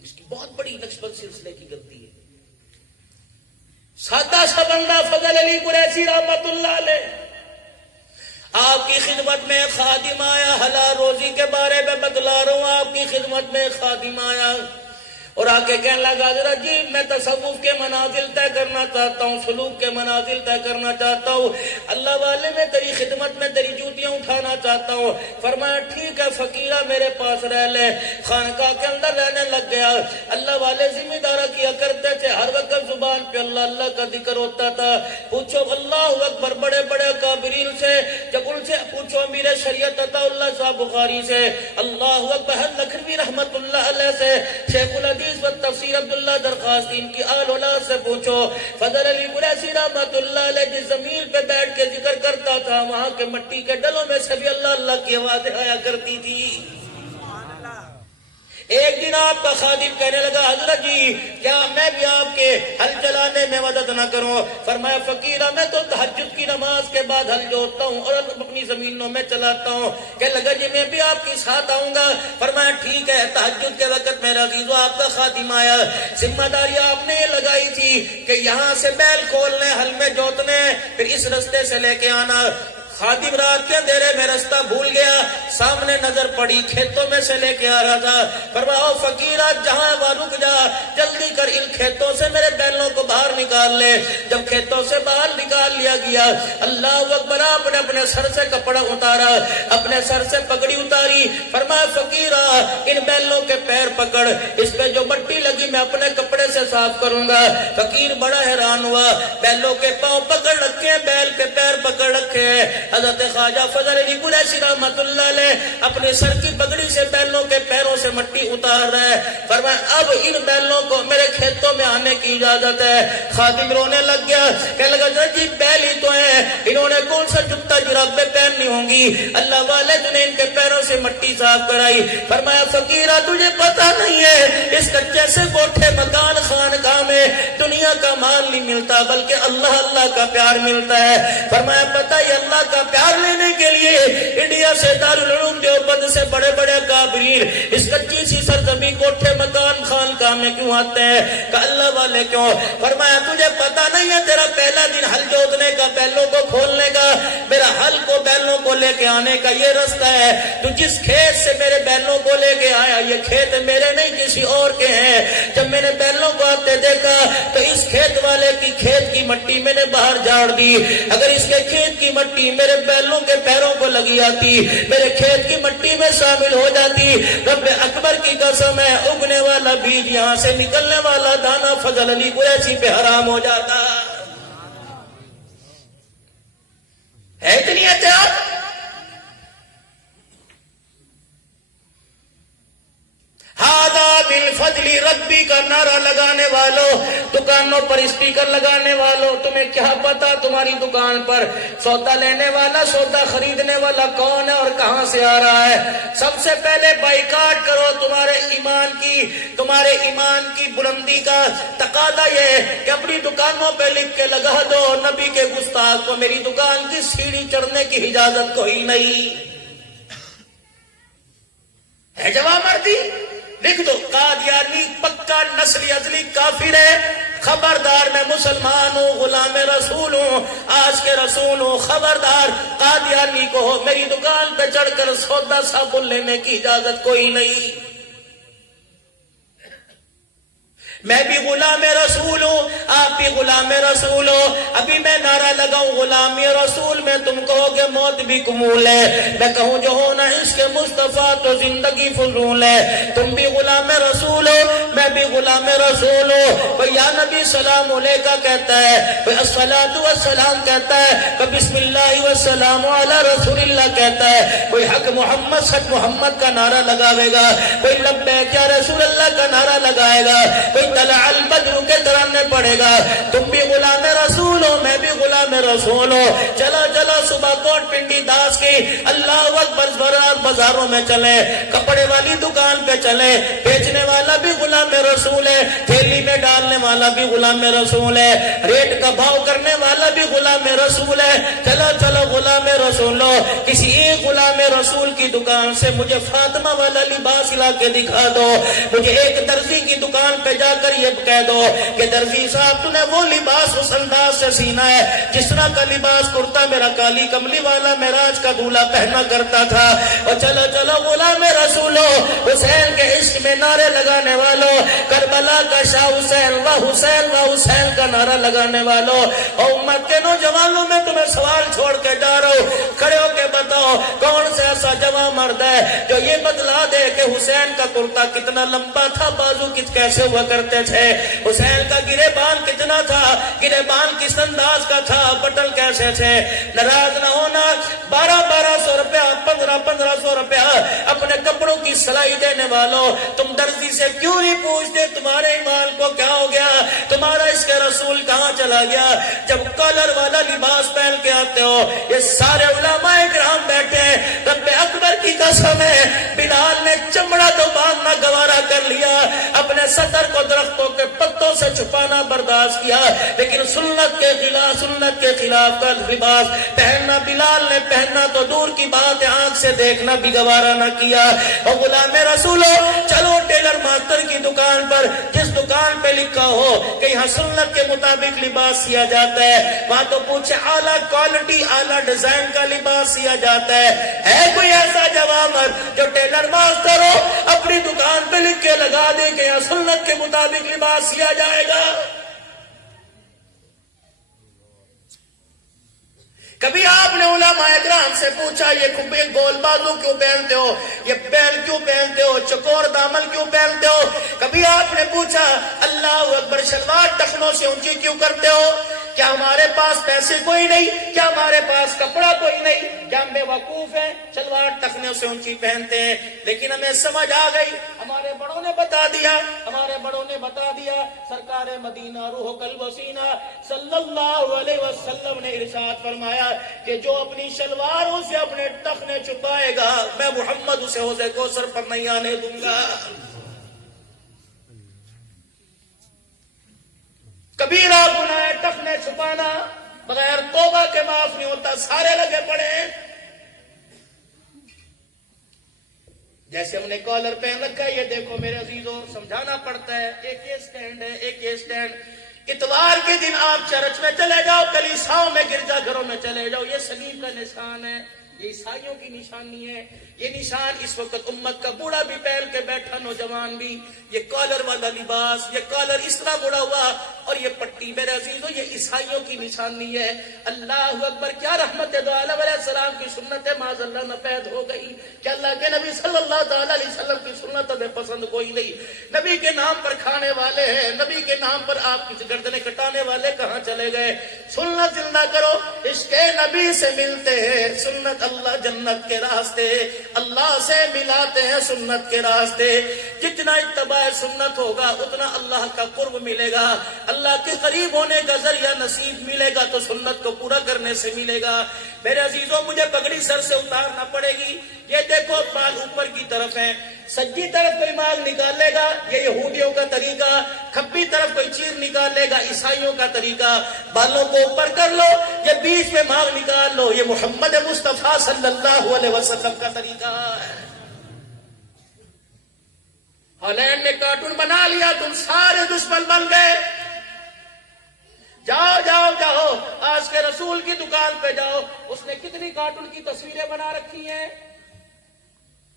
اس کی بہت بڑی نقشبند سلسلے کی غلطی ہے. سادہ سا بندہ فضل علی قریشی رحمت اللہ علیہ آپ کی خدمت میں خادم آیا. حلال روزی کے بارے میں بتلا رہا ہوں. آپ کی خدمت میں خادم آیا اور آ کے کہنے لگا حضرت جی میں تصوف کے منازل طے کرنا چاہتا ہوں، سلوک کے منازل طے کرنا چاہتا ہوں، اللہ والے میں تیری خدمت میں تیری جوتیاں اٹھانا چاہتا ہوں. فرمایا ٹھیک ہے فقیرہ میرے پاس رہ لے. خانقاہ کے اندر رہنے لگ گیا. اللہ والے ذمہ دارہ کیا کرتے تھے، ہر وقت زبان پہ اللہ اللہ کا ذکر ہوتا تھا. پوچھو اللہ اکبر بڑے بڑے کابرین سے، جب ان سے پوچھو امیر شریعت عطا اللہ صاحب بخاری سے، اللہ اکبر لکھنوی رحمت اللہ علیہ سے، شیخ الحدیث و تفسیر عبداللہ درخواستی ان کی آل اولاد سے پوچھو. فضل علی قریشی رحمت اللہ علیہ جس زمین پہ بیٹھ کے ذکر کرتا تھا وہاں کے مٹی کے ڈلوں میں سے بھی اللہ اللہ کی آوازیں آیا کرتی تھی. ایک دن آپ کا خادم کہنے لگا حضرت جی کیا میں بھی آپ کے ہل چلانے میں مدد نہ کروں؟ فرمایا فقیرہ میں تو تہجد کی نماز کے بعد ہل جوتتا ہوں اور اپنی زمینوں میں چلاتا ہوں. کہنے لگا جی میں بھی آپ کے ساتھ آؤں گا. فرمایا ٹھیک ہے. تہجد کے وقت میرا عزیزو آپ کا خادم آیا. ذمہ داری آپ نے یہ لگائی تھی کہ یہاں سے بیل کھولنے، ہل میں جوتنے، پھر اس رستے سے لے کے آنا. خادم رات کے اندھیرے میں رستہ بھول گیا، سامنے نظر پڑی کھیتوں میں سے لے کے آ رہا تھا. فرمایا فقیرہ جہاں وہ رک جا، جلدی کر ان کھیتوں سے میرے بیلوں کو باہر نکال لے. جب کھیتوں سے باہر نکال لیا گیا اللہ اکبر آپ نے اپنے سر سے کپڑا اتارا، اپنے سر سے پگڑی اتاری. فرمایا فقیرہ ان بیلوں کے پیر پکڑ، اس پہ جو مٹی لگی میں اپنے کپڑے سے صاف کروں گا. فقیر بڑا حیران ہوا، بیلوں کے پاؤں پکڑ رکھے، بیل کے پیر پکڑ رکھے. حضرت خواجہ فضل علی قریشی رحمت اللہ علیہ اپنے سر کی پگڑی سے بیلوں کے پیروں سے مٹی اتار رہے. فرمایا اب ان بیلوں کو میرے کھیتوں میں آنے کی اجازت ہے. خادم رونے لگ گیا، کہنے لگا جی بیل ہی تو ہیں، انہوں نے کون سا جوتا جرابیں پہننی ہوں گی؟ اللہ والے نے ان کے پیروں سے مٹی صاف کرائی. فرمایا فقیرہ تجھے پتہ نہیں ہے اس کچے سے کوٹھے مکان خانقاہ میں دنیا کا مال نہیں ملتا بلکہ اللہ اللہ کا پیار ملتا ہے. فرمایا پتہ ہی اللہ کا پیار لینے کے لیے انڈیا سے دارالعلوم دیوبند سے بڑے بڑے کابرین اس کچی سی سرزمین کوٹھے مکان خانقاہ میں کیوں آتے ہیں؟ کہ اللہ والے کیوں؟ فرمایا تجھے پتہ نہیں ہے تیرا پہلا دن ہل جوتنے کا، بیلوں کو کھولنے کا، میرا ہل کو بیلوں کو لے کے آنے کا یہ رستہ ہے. تو جس کھیت سے میرے بیلوں کو لے کے آیا یہ کھیت میرے نہیں کسی اور کے ہیں. جب میں نے بیلوں کو آتے دیکھا تو اس کھیت والے کی کھیت کی مٹی میں نے باہر جھاڑ دی. اگر اس کے کھیت کی مٹی میرے بیلوں کے پیروں کو لگی آتی، میرے کھیت کی مٹی میں شامل ہو جاتی، رب اکبر کی قسم ہے اگنے والا بیج یہاں سے نکلنے والا دانا فضل علی قریشی پہ حرام ہو جاتا. ہے اتنی احتیاط؟ هذا بالفضل اجلی ربی کا نعرہ لگانے والوں، دکانوں پر اسپیکر لگانے والوں، تمہیں کیا پتا تمہاری دکان پر سودا لینے والا، سودا خریدنے والا کون ہے اور کہاں سے آ رہا ہے؟ سب سے پہلے بائیکاٹ کرو۔ تمہارے ایمان کی بلندی کا تقاضا یہ ہے کہ اپنی دکانوں پہ لکھ کے لگا دو، نبی کے گستاخ کو میری دکان کی سیڑھی چڑھنے کی اجازت کوئی نہیں ہے۔ جواب مردی لکھ دو، قادیانی پکا نسلی ازلی کافر ہے، خبردار میں مسلمان ہوں، غلام رسول ہوں، آج کے رسول ہوں، خبردار قادیانی کو ہو میری دکان پہ چڑھ کر سودا صابن لینے کی اجازت کوئی نہیں۔ میں بھی غلام رسول ہوں، آپ بھی غلام رسول ہو۔ ابھی میں نعرہ لگاؤں غلامی رسول میں، تم کہو کہ موت بھی قبول ہے، میں کہوں جو ہونا عشق مصطفیٰ تو زندگی فضول ہے۔ تم بھی غلام رسول ہو، میں بھی غلام رسول ہوں۔ کوئی یا نبی سلام علیکہ کہتا ہے، کوئی الصلاۃ والسلام کہتا ہے، کوئی بسم اللہ والسلام علی رسول اللہ کہتا ہے، کوئی حق محمد سچ محمد کا نعرہ لگاوے گا، کوئی لبیک یا رسول اللہ کا نعرہ لگائے گا، کوئی طلع البدر کے ترانے پڑے گا۔ تم بھی غلام رسول ہو، میں بھی غلام رسول ہو۔ چلو چلو صبح کوٹ پنڈی داس کی اللہ اکبر بازاروں میں چلیں، کپڑے والی دکان پہ چلیں، بیچنے والا بھی غلام رسول ہے، تھیلی میں ڈالنے والا بھی غلام رسول ہے، ریٹ کا بھاؤ کرنے والا بھی غلام رسول ہے۔ چلو چلو غلام رسول ہو، کسی ایک غلام رسول کی دکان سے مجھے فاطمہ والا لباس لا کے دکھا دو، مجھے ایک درزی کی دکان پہ جا کر یہ کہہ دو کہ درزی صاحب تو نے وہ لباس اس انداز سے سینا ہے جس طرح کا لباس کرتا میرا کالی کملی والا معراج کا دولہا پہنا کرتا تھا۔ اور چلو چلو غلام رسولو، حسین کے عشق میں نعرے لگانے والوں، کربلا کا شاہ حسین و حسین و حسین کا نعرہ لگانے والوں، اور امت کے نوجوانوں میں تمہیں سوال چھوڑ کے جا رہا ہوں، کھڑے ہو کے بتاؤ کون سے ایسا جوان مرد ہے جو یہ بتلا دے کہ حسین کا کرتا کتنا لمبا تھا، بازو کیسے ہوا کرتے تھے، حسین کا گرے بان کتنا تھا، گرے بان کس انداز کا تھا، بٹن کیسے تھے۔ ناراض نہ ہونا، 1200 روپیہ 1500 روپیہ اپنے کپڑوں کی سلائی دینے والوں، تم درزی سے کیوں نہیں پوچھتے تمہارے ایمان کو کیا ہو گیا، تمہارا اس کے رسول کہاں چلا گیا؟ جب کالر والا لباس پہن کے آتے ہو، یہ سارے علماء کرام بیٹھے ہیں، رب اکبر کی قسم ہے بلال نے چمڑا تو باندھنا گوارا کر لیا، اپنے سطر کو درختوں کے پتوں سے چھپانا برداشت کیا، لیکن سنت کے خلاف کا لباس پہننا بلال نے پہننا تو دور کی بات ہے، آنکھ سے دیکھنا بھی گوارا نہ کیا۔ اور غلام رسولو، چلو ٹیلر ماسٹر کی دکان پر، جس دکان پہ لکھا ہو کہ یہاں سنت کے مطابق لباس سیا جاتا ہے، وہاں تو پوچھے اعلیٰ کوالٹی اعلیٰ ڈیزائن کا لباس سیا جاتا ہے کوئی ایسا جوان جو ٹیلر ماسٹر ہو اپنی دکان پہ لکھ کے لگا دے کہ یہاں سنت کے مطابق لباس سیا جائے گا؟ کبھی آپ نے علماء اکرام سے پوچھا یہ گول بازو کیوں پہنتے ہو، یہ بیل کیوں پہنتے ہو، چکور دامن کیوں پہنتے ہو؟ کبھی آپ نے پوچھا اللہ اکبر شلوار ٹخنوں سے اونچی کیوں کرتے ہو؟ کیا ہمارے پاس پیسے کوئی نہیں؟ کیا ہمارے پاس کپڑا کوئی نہیں؟ کیا ہم بے وقوف ہیں شلوار ٹخنوں سے اونچی پہنتے ہیں؟ لیکن ہمیں سمجھ آ گئی، ہمارے بڑوں نے بتا دیا، سرکار مدینہ روح قلب و سینہ صلی اللہ علیہ وسلم نے ارشاد فرمایا کہ جو اپنی شلواروں سے اپنے ٹخنے چھپائے گا میں محمد اسے حوض کوثر پر نہیں آنے دوں گا۔ کبیرہ گناہ ہے ٹخنے چھپانا، بغیر توبہ کے معاف نہیں ہوتا، سارے لگے پڑے ہیں۔ جیسے ہم نے کالر پہن رکھا ہے، یہ دیکھو میرے عزیزوں، سمجھانا پڑتا ہے، ایک یہ سٹینڈ ہے، ایک یہ سٹینڈ۔ اتوار کے دن آپ چرچ میں چلے جاؤ، کلیساؤں میں گرجا گھروں میں چلے جاؤ، یہ صلیب کا نشان ہے، یہ عیسائیوں کی نشانی ہے۔ یہ نشان اس وقت امت کا بوڑھا بھی پہن کے بیٹھا، نوجوان بھی، یہ کالر والا لباس، یہ کالر اس طرح بڑا ہوا اور یہ پٹی، میرے عزیزوں یہ عیسائیوں کی نشانی ہے۔ اللہ اکبر، کیا رحمت دو عالم علیہ السلام کی سنت معاذ اللہ ناپید ہو گئی؟ کہ اللہ کے نبی صلی اللہ تعالی علیہ وسلم کی سنت ہمیں پسند کوئی نہیں؟ نبی کے نام پر کھانے والے ہیں، نبی کے نام پر آپ کی گردنیں کٹانے والے کہاں چلے گئے؟ سنت زندہ کرو، عشق نبی سے ملتے ہیں، سنت اللہ جنت کے راستے، اللہ سے ملاتے ہیں سنت کے راستے۔ جتنا اتباع سنت ہوگا اتنا اللہ کا قرب ملے گا، اللہ کے قریب ہونے کا ذریعہ نصیب ملے گا تو سنت کو پورا کرنے سے ملے گا۔ میرے عزیزوں، مجھے پگڑی سر سے اتارنا پڑے گی۔ یہ دیکھو بال اوپر کی طرف ہیں، سجی طرف کوئی مال نکالے گا یہ یہودیوں کا طریقہ، کھبی طرف کوئی چیر نکالے گا عیسائیوں کا طریقہ۔ بالوں کو اوپر کر لو، یہ بیچ میں مال نکال لو، یہ محمد مصطفیٰ صلی اللہ علیہ وسلم کا طریقہ ہے۔ ہالینڈ نے کارٹون بنا لیا، تم سارے دشمن بن گئے۔ جاؤ جاؤ جاؤ، آج کے رسول کی دکان پہ جاؤ، اس نے کتنی کارٹون کی تصویریں بنا رکھی ہیں،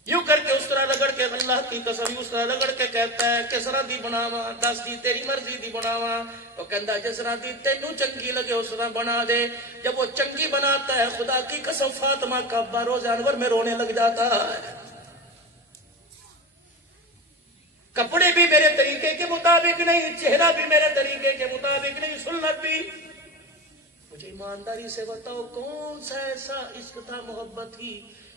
یوں کر کے اس طرح رگڑ کے، اللہ کی قسم اس طرح رگڑ کے کہتا ہے کس طرح دی بناوا، دس دی تیری مرضی دی بناوا، تو کہندا جس طرح دی تینوں چنگی لگے اس طرح بنا دے۔ جب وہ چنگی بناتا ہے، خدا کی قسم فاطمہ کا ابا روز انور میں رونے لگ جاتا ہے۔ کپڑے بھی میرے طریقے کے مطابق نہیں، چہرہ بھی میرے طریقے کے مطابق نہیں، سنت بھی۔ مجھے ایمانداری سے بتاؤ کون سا ایسا عشق تھا، محبت تھی،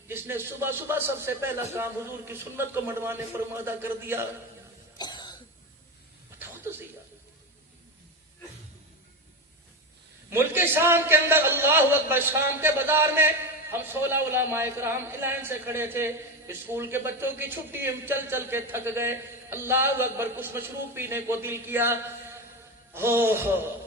جس نے صبح صبح سب سے پہلا کام حضور کی سنت کو منڈوانے پر آمادہ کر دیا؟ بتاؤ تو صحیح۔ ملک شام کے اندر اللہ اکبر، شام کے بازار میں ہم 16 علماء کرام لائن سے کھڑے تھے، اسکول کے بچوں کی چھٹی، ہم چل چل کے تھک گئے، اللہ اکبر کچھ مشروب پینے کو دل کیا۔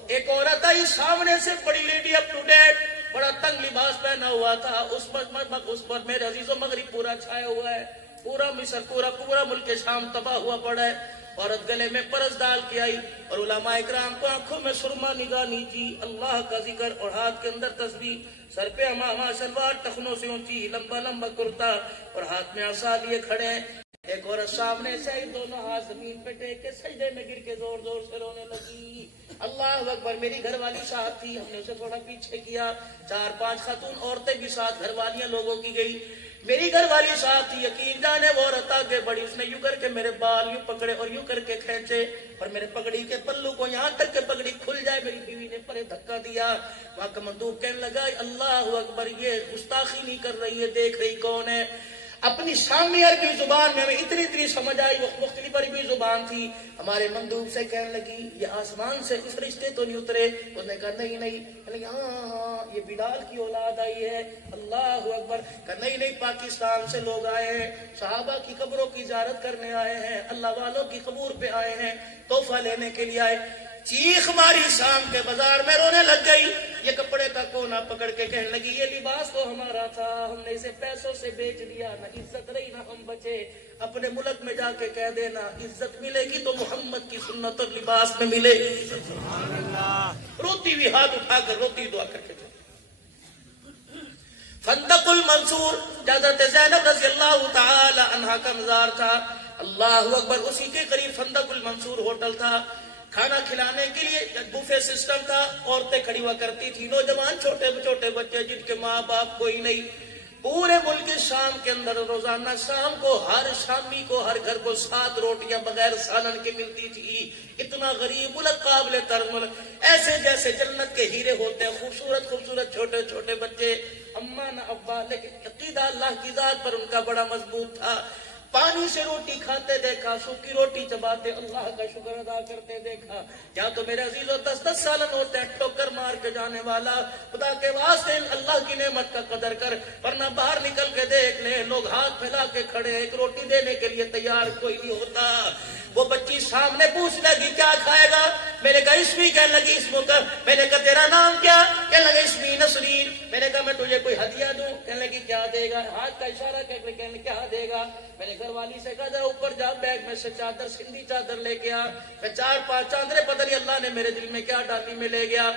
ایک عورت آئی سامنے سے، بڑی لیڈی اپ ٹو ڈیٹ، بڑا تنگ لباس پہنا ہوا تھا، اس پر میرے عزیزوں مغرب پورا چھایا ہوا ہے، پورا مصر پورا ملک شام تباہ ہوا پڑا ہے۔ عورت گلے میں پرس ڈال کے آئی اور علماء اکرام کو آنکھوں میں سرما نگاہ نیچی، اللہ کا ذکر اور ہاتھ کے اندر تسبیح، سر پہ امامہ شلوار ٹخنوں سے اونچی، لمبا لمبا کرتا اور ہاتھ میں عصا لیے کھڑے ہیں۔ ایک عورت سامنے سے دونوں ہاتھ زمین پہ ٹیک کے سجدے میں گر کے زور زور سے رونے لگی۔ اللہ اکبر، میری گھر والی ساتھ تھی، ہم نے اسے تھوڑا پیچھے کیا، 4-5 خاتون عورتیں بھی ساتھ، گھر والیاں لوگوں کی گئی، میری گھر والی ساتھ تھی۔ یقین جانے وہ عورت آگے بڑی، اس نے یوں کر کے میرے بال یوں پکڑے اور یوں کر کے کھینچے اور میرے پگڑی کے پلو کو یہاں تک کہ پگڑی کھل جائے، میری بیوی نے پرے دھکا دیا۔ وہاں کا مندوب کہنے لگا اللہ اکبر، یہ گستاخی نہیں کر رہی ہے، دیکھ رہی کون ہے؟ اپنی شامی عربی زبان میں ہمیں اتنی سمجھ آئی، وہ مختلف عربی زبان تھی۔ ہمارے مندوب سے کہنے لگی یہ آسمان سے اس رشتے تو نہیں اترے؟ اس نے کہا نہیں، ہاں یہ بلال کی اولاد آئی ہے۔ اللہ اکبر، کہا نہیں پاکستان سے لوگ آئے ہیں، صحابہ کی قبروں کی زیارت کرنے آئے ہیں، اللہ والوں کی قبور پہ آئے ہیں، تحفہ لینے کے لیے آئے۔ چیخ ماری، شام کے بازار میں رونے لگ گئی۔ یہ کپڑے کا کونا پکڑ کے کہنے لگی یہ لباس تو ہمارا تھا، ہم نے اسے پیسوں سے بیچ دیا، نہ عزت رہی نہ ہم بچے۔ اپنے ملک میں جا کے کہہ دینا عزت ملے گی تو محمد کی سنت اور لباس میں ملے گی۔ روتی ہوئی ہاتھ اٹھا کر روتی دعا کر کے فندق المنصور، حضرت زینب رضی اللہ تعالی عنہا کا مزار تھا۔ اللہ اکبر، اسی کے قریب فندق المنصور ہوٹل تھا۔ کھانا کھلانے کے لیے بوفے سسٹم تھا، عورتیں کھڑی ہوا کرتی تھی، نوجوان چھوٹے بچے جن کے ماں باپ کوئی نہیں۔ پورے ملک شام کے اندر روزانہ شام کو ہر شامی کو، ہر گھر کو 7 روٹیاں بغیر سالن کے ملتی تھی۔ اتنا غریب ملک، قابل تر ملک، ایسے جیسے جنت کے ہیرے ہوتے ہیں، خوبصورت چھوٹے بچے، اماں نہ ابا، لیکن عقیدہ اللہ کی ذات پر ان کا بڑا مضبوط تھا۔ پانی سے روٹی کھاتے دیکھا، سوکھی روٹی چباتے اللہ کا شکر ادا کرتے دیکھا۔ کیا تو میرے عزیزوں 10 سالن ہوتے ہیں، ٹوکر مار کے جانے والا، خدا کے واسطے اللہ کی نعمت کا قدر کر، ورنہ باہر نکل کے دیکھ لیں، لوگ ہاتھ پھیلا کے کھڑے ہیں، ایک روٹی دینے کے لیے تیار کوئی نہیں ہوتا۔ وہ بچی سامنے پوچھ لگی کیا کھائے گا؟ میں نے کہا اسمی، کہنے لگی اسموں کا۔ میں نے کہا تیرا نام کیا؟ کہنے لگا اسمی نسرین۔ میں نے کہا میں تجھے کوئی ہدیہ دوں؟ کہنے لگی کیا دے گا؟ ہاتھ کا اشارہ کر کے کہنے کیا دے گا؟ میں نے گھر والی سے کہا ذرا اوپر جا، بیگ میں سے چادر، سندھی چادر لے کے آ۔ میں 4-5 چادریں، پتہ نہیں اللہ نے میرے دل میں کیا ڈالی، میں لے گیا۔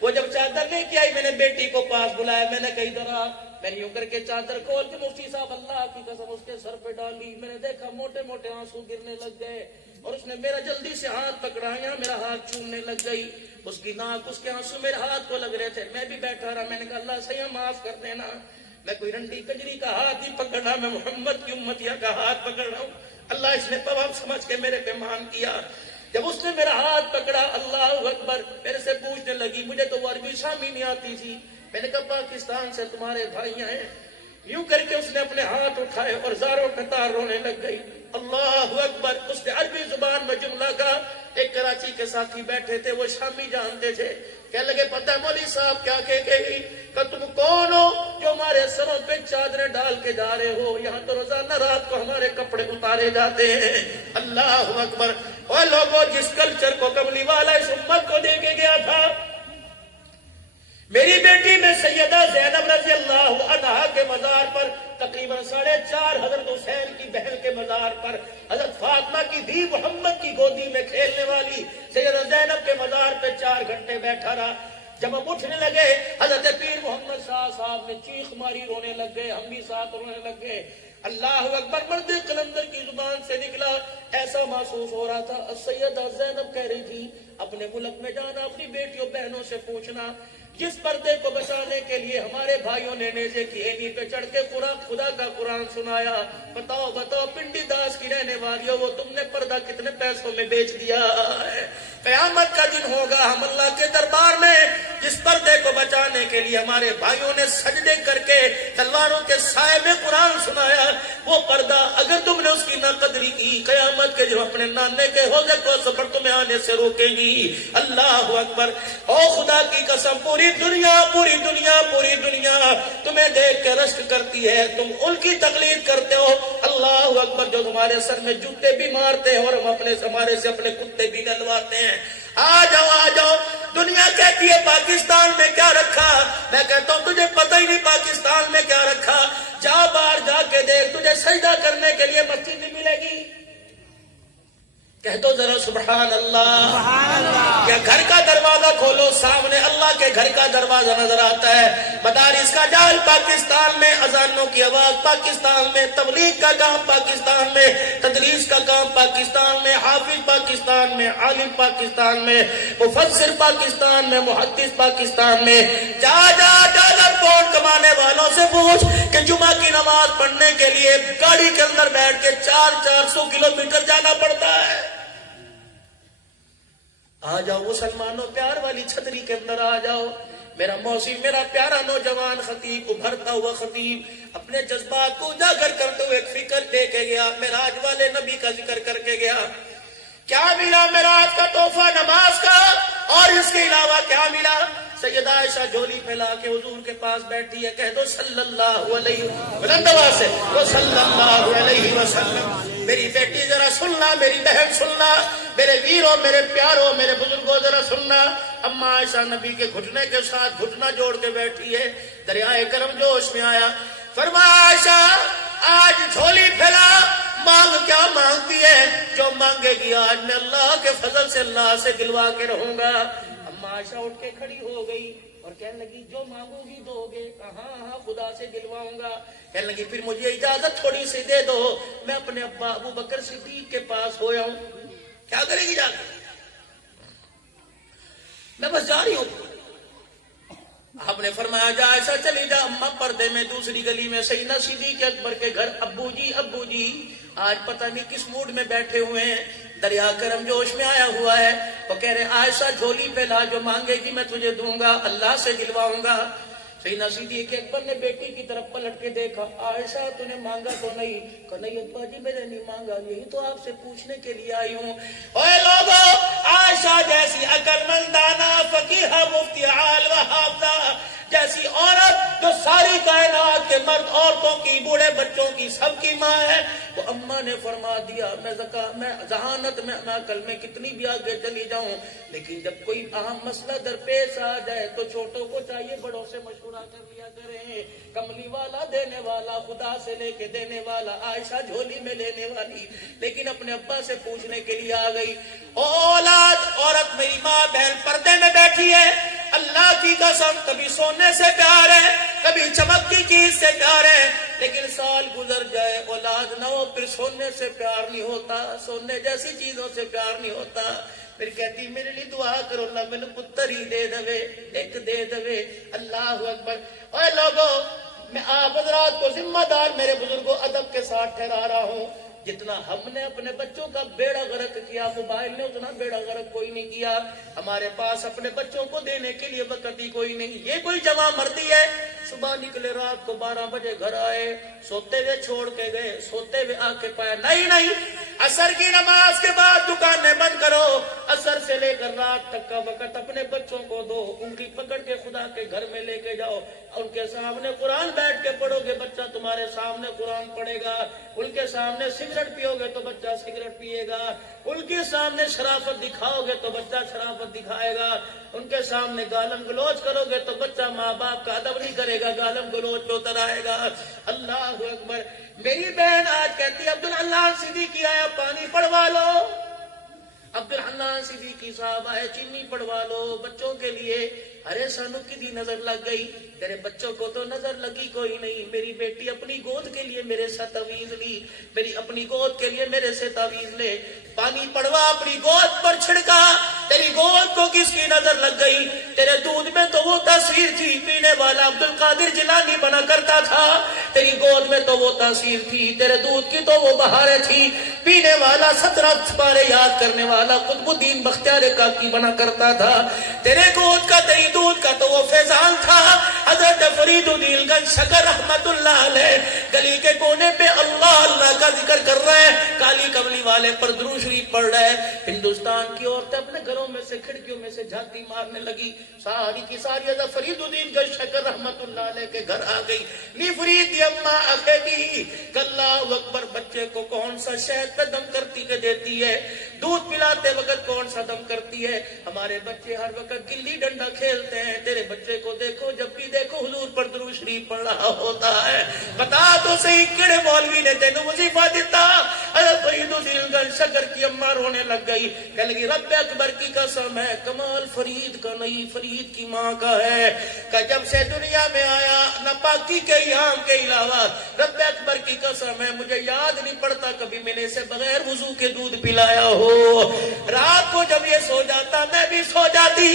وہ جب چادر لے کے آئی، میں نے بیٹی کو پاس بلایا، میں نے کہا ادھر آ۔ میں نے یوں کر کے چادر کھول کے مفتی صاحب اللہ کی قسم اس کے سر پہ ڈالی۔ میں نے دیکھا موٹے آنسو گرنے لگ گئے اور اس نے میرا جلدی سے ہاتھ پکڑا، یہاں میرا ہاتھ چومنے لگ گئی، اس کی ناک، اس کے آنسو میرے ہاتھ کو لگ رہے تھے۔ میں بھی بیٹھا رہا، میں نے کہا اللہ سیاں معاف کر دینا، میں کوئی رنڈی کجری کا ہاتھ نہیں پکڑ رہا، میں محمد کی امتیہ کا ہاتھ پکڑ رہا ہوں۔ اللہ اس نے پواب سمجھ کے میرے پہ مان کیا۔ جب اس نے میرا ہاتھ پکڑا، اللہ اکبر، میرے سے پوچھنے لگی، مجھے تو وہ عربی شامی نہیں آتی تھی۔ میں نے کہا پاکستان سے تمہارے بھائی ہیں، یوں کر کے اس نے اپنے ہاتھ اٹھائے اور زاروں قطار رونے لگ گئی. اللہ اکبر. اس نے عربی زبان میں جملہ کہا. ایک کراچی کے ساتھی بیٹھے تھے, وہ شامی جانتے تھے. کہنے لگے پتہ ہے مولوی صاحب کیا کہہ گئی؟ کہ تم کون ہو جو ہمارے سروں پہ چادریں ڈال کے جا رہے ہو؟ یہاں تو روزانہ رات کو ہمارے کپڑے اتارے جاتے ہیں. اللہ اکبر. اور لوگوں, جس کلچر کو کملی والا اس امت کو دے کے گیا تھا, میری بیٹی میں سیدہ زینب رضی اللہ عنہا کے مزار پر تقریباً 4.5 حضرت حسین کی بہن کے مزار پر, حضرت فاطمہ کی دھی محمد کی گودی میں کھیلنے والی سیدہ زینب کے مزار پہ 4 گھنٹے بیٹھا رہا. جب ہم اٹھنے لگے, حضرت پیر محمد صاحب نے چیخ ماری, رونے لگ گئے, ہم بھی ساتھ رونے لگ گئے. اللہ اکبر. مرد قلندر کی زبان سے نکلا, ایسا محسوس ہو رہا تھا سیدہ زینب کہہ رہی تھی اپنے ملک میں جانا, اپنی بیٹیوں بہنوں سے پوچھنا جس پردے کو بچانے کے لیے ہمارے بھائیوں نے نیزے کی اینی پہ چڑھ کے خدا کا قرآن سنایا, بتاؤ پنڈی داس کی رہنے والیوں, وہ تم نے پردہ کتنے پیسوں میں بیچ دیا ہے؟ قیامت کا دن ہوگا, ہم اللہ کے دربار میں جس پردے کو بچانے کے لیے ہمارے بھائیوں نے سجدے کر کے تلواروں کے سائے میں قرآن سنایا, وہ پردہ اگر تم نے اس کی نہ قدری کی, قیامت کے جو اپنے نانے کے حوضے کو سفر تمہیں آنے سے روکے گی. اللہ اکبر. او خدا کی قسم, پوری دنیا تمہیں دیکھ کے رشک کرتی ہے, تم ان کی تقلید کرتے ہو. اللہ اکبر. جو تمہارے سر میں جوتے بھی مارتے ہیں اور ہمارے سے اپنے کتے بھی نلواتے ہیں. آ جاؤ. دنیا کہتی ہے پاکستان میں کیا رکھا, میں کہتا ہوں تجھے پتہ ہی نہیں پاکستان میں کیا رکھا. جا باہر جا کے دیکھ, تجھے سجدہ کرنے کے لیے مسجد نہیں ملے گی. کہہ دو ذرا سبحان اللہ. یا گھر کا دروازہ کھولو, سامنے اللہ کے گھر کا دروازہ نظر آتا ہے. مدارس کا جال پاکستان میں, اذانوں کی آواز پاکستان میں, تبلیغ کا کام پاکستان میں, تدریس کا کام پاکستان میں, حافظ پاکستان میں, عالم پاکستان میں, مفسر پاکستان میں, محدث پاکستان میں. جا پونڈ کمانے والوں سے پوچھ کہ جمعہ کی نماز پڑھنے کے لیے گاڑی کے اندر بیٹھ کے 400 کلومیٹر جانا پڑتا ہے. آ جاؤ مسلمانوں, پیار والی چھتری کے اندر آ جاؤ. میرا موسی, میرا پیارا نوجوان خطیب, ابھرتا ہوا خطیب, اپنے جذبات کو اجاگر کرتے ہوئے ایک فکر دے کے گیا, معراج والے نبی کا ذکر کر کے گیا. کیا ملا معراج کا تحفہ نماز کا, اور اس کے علاوہ کیا ملا؟ سیدہ عائشہ جھولی پھیلا کے حضور کے پاس بیٹھی ہے. کہہ دو صلی اللہ علیہ وسلم. میری بیٹی ذرا سننا, میری بہن سننا, میرے ویروں, میرے پیاروں, میرے بزرگوں ذرا سننا. اما عائشہ نبی کے گھٹنے کے ساتھ گھٹنا جوڑ کے بیٹھی ہے. دریائے کرم جوش میں آیا. فرمایا عائشہ آج جھولی پھیلا, مانگ کیا مانگتی ہے؟ جو مانگے گی آج میں اللہ کے فضل سے اللہ سے دلوا کے رہوں گا. اما عائشہ اٹھ کے کھڑی ہو گئی اور کہنے لگی جو مانگو گی دو گے؟ ہاں خدا سے دلواؤں گا. کہنے لگی پھر مجھے اجازت تھوڑی سی دے دو, میں اپنے ابا ابو بکر صدیق کے پاس ہو جاؤں. کیا کرے گی جا کے؟ میں بس جا رہی ہوں. آپ نے فرمایا جا ایسا چلی جا. اما پردے میں دوسری گلی میں سیدنا صدیق اکبر کے گھر, ابو جی آج پتہ نہیں کس موڈ میں بیٹھے ہوئے ہیں, دریا کرم جوش میں آیا ہوا ہے. وہ کہہ رہے عائشہ جھولی پہ لا, جو مانگے گی میں تجھے دوں گا, اللہ سے دلواؤں گا. سیدنا صدیق اکبر نے بیٹی کی طرف پلٹ کے دیکھا. عائشہ تو نے مانگا تو نہیں؟ کہ نہیں ابا جی میں نے نہیں مانگا, یہی تو آپ سے پوچھنے کے لیے آئی ہوں. اوے لوگو, عائشہ جیسی عقل مند, دانا, فقیہ, مفتی, عالم, حافظہ جیسی عورت جو ساری کائنات کے مرد, عورتوں کی, بوڑھے بچوں کی, سب کی ماں ہے, تو اما نے فرما دیا میں ذہانت میں عقل میں کتنی بھی آگے چلی جاؤں, لیکن جب کوئی اہم مسئلہ درپیش آ جائے تو چھوٹوں کو چاہیے بڑوں سے مشورہ کر لیا کریں. کملی والا, دینے والا, خدا سے لے کے دینے والا, عائشہ جھولی میں لینے والی, لیکن اپنے ابا سے پوچھنے کے لیے آ گئی. اولاد, عورت میری ماں بہن پردے میں بیٹھی ہے, اللہ کی قسم کبھی سونے سے پیار ہے, کبھی چمکتی چیز سے پیار ہے, لیکن سال گزر جائے اولاد نہ ہو, پھر سونے سے پیار نہیں ہوتا, سونے جیسی چیزوں سے پیار نہیں ہوتا. پھر کہتی میرے لیے دعا کرو, اللہ میں نے پتر ہی دے دے, ایک دے دے. اللہ اکبر. اے لوگوں, میں آپ حضرات کو ذمہ دار, میرے بزرگوں, ادب کے ساتھ ٹھہرا رہا ہوں. جتنا ہم نے اپنے بچوں کا بیڑا غرق کیا موبائل نے, اتنا بیڑا غرق کوئی نہیں کیا. ہمارے پاس اپنے بچوں کو دینے کے لیے وقت ہی کوئی نہیں. یہ کوئی جوان مردی ہے صبح نکلے رات کو 12 بجے گھر آئے, سوتے ہوئے چھوڑ کے گئے, سوتے ہوئے آ کے پایا نہیں عصر کی نماز کے بعد دکانیں بند کرو, عصر سے لے کر رات تک کا وقت اپنے بچوں کو دو, انگلی پکڑ کے خدا کے گھر میں لے کے جاؤ, ان کے سامنے قرآن بیٹھ کے پڑھو گے بچہ تمہارے سامنے قرآن پڑھے گا, ان کے سامنے سگریٹ پیو گے تو بچہ سگریٹ پیے گا, ان کے سامنے شرافت دکھاؤ گے تو بچہ شرافت دکھائے گا, ان کے سامنے گالم گلوچ کرو گے تو بچہ ماں باپ کا ادب نہیں کرے گا, گالم گلوچ ہوتا رہے گا. اللہ اکبر. میری بہن آج کہتی ہے عبداللہ صدیقی آیا پانی پڑوا لو, عبداللہ صدیقی صاحب آئے چینی پڑوا لو بچوں کے لیے. ارے سانو کی نظر لگ گئی, تیرے بچوں کو تو نظر لگی کوئی نہیں. میری بیٹی اپنی گود کے لیے میرے سے تعویذ لی, میری اپنی گود کے لیے میرے سے تعویذ لے, پانی پڑوا اپنی گود پر چھڑکا. تیری گود کو کس کی نظر لگ گئی؟ تیرے دودھ میں تو وہ تاثیر تھی, پینے والا عبد القادر جیلانی بنا کرتا تھا. تیری گود میں تو وہ تاثیر تھی, تیرے دودھ کی تو وہ بہاریں تھی, پینے والا 17 پارے یاد کرنے والا قطب الدین بختیار کاکی بنا کرتا تھا. تیرے گود کا تیری دودھ کا تو وہ فیضان تھا. حضرت فرید الدین گنج شکر رحمت اللہ علیہ گلی کے کونے پہ اللہ اللہ کا ذکر کر رہے ہیں, کالی کملی والے پر درود شریف پڑھ رہے ہیں. ہندوستان کی عورتیں اپنے گھروں میں سے کھڑکیوں میں سے جھانکی مارنے لگی. ساری کی ساری حضرت فرید الدین گنج شکر رحمت اللہ علیہ کے گھر آ گئی. نی فرید دی اماں اکھیٹی اللہ اکبر, بچے کو کون سا شہد پہ دم کرتی کے دیتی ہے, دودھ پلاتے وقت کون سا دم کرتی ہے. ہمارے بچے ہر وقت گلی ڈنڈا کھیلتے ہیں, تیرے بچے کو دیکھو جب بھی دیکھو حضور پر درود شریف پڑھ رہا ہوتا ہے. بتا تو صحیح کیڑے مولوی نے تینوں وظیفہ دیتا؟ حضرت فرید الدین گنج شکر کی اماں رونے لگ گئی, کہنے لگی رب اکبر کی قسم ہے کمال فرید کا نہیں فرید کی ماں کا ہے, کہ جب سے دنیا میں آیا ناپاکی کے یام کے علاوہ رب اکبر کی قسم ہے مجھے یاد نہیں پڑتا کبھی میں نے اسے بغیر وضو کے دودھ پلایا ہو. رات کو جب یہ سو جاتا میں بھی سو جاتی,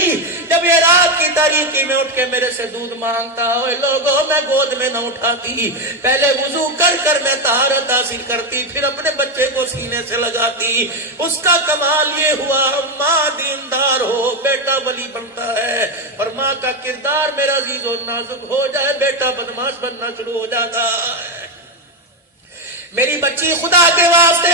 جب یہ رات کی تاریکی میں اٹھ کے میرے سے دودھ مانگتا ہوئے لوگوں میں گود میں نہ اٹھاتی, پہلے وضو کر کر میں طہارت حاصل کرتی, پھر اپنے بچے کو سینے سے لگاتی. اس کا کمال یہ ہوا ماں دیندار ہو بیٹا ولی بنتا ہے, اور ماں کا کردار میرا عزیز و نازک ہو جائے بیٹا بدماش بننا شروع ہو جاتا ہے. میری بچی خدا کے واسطے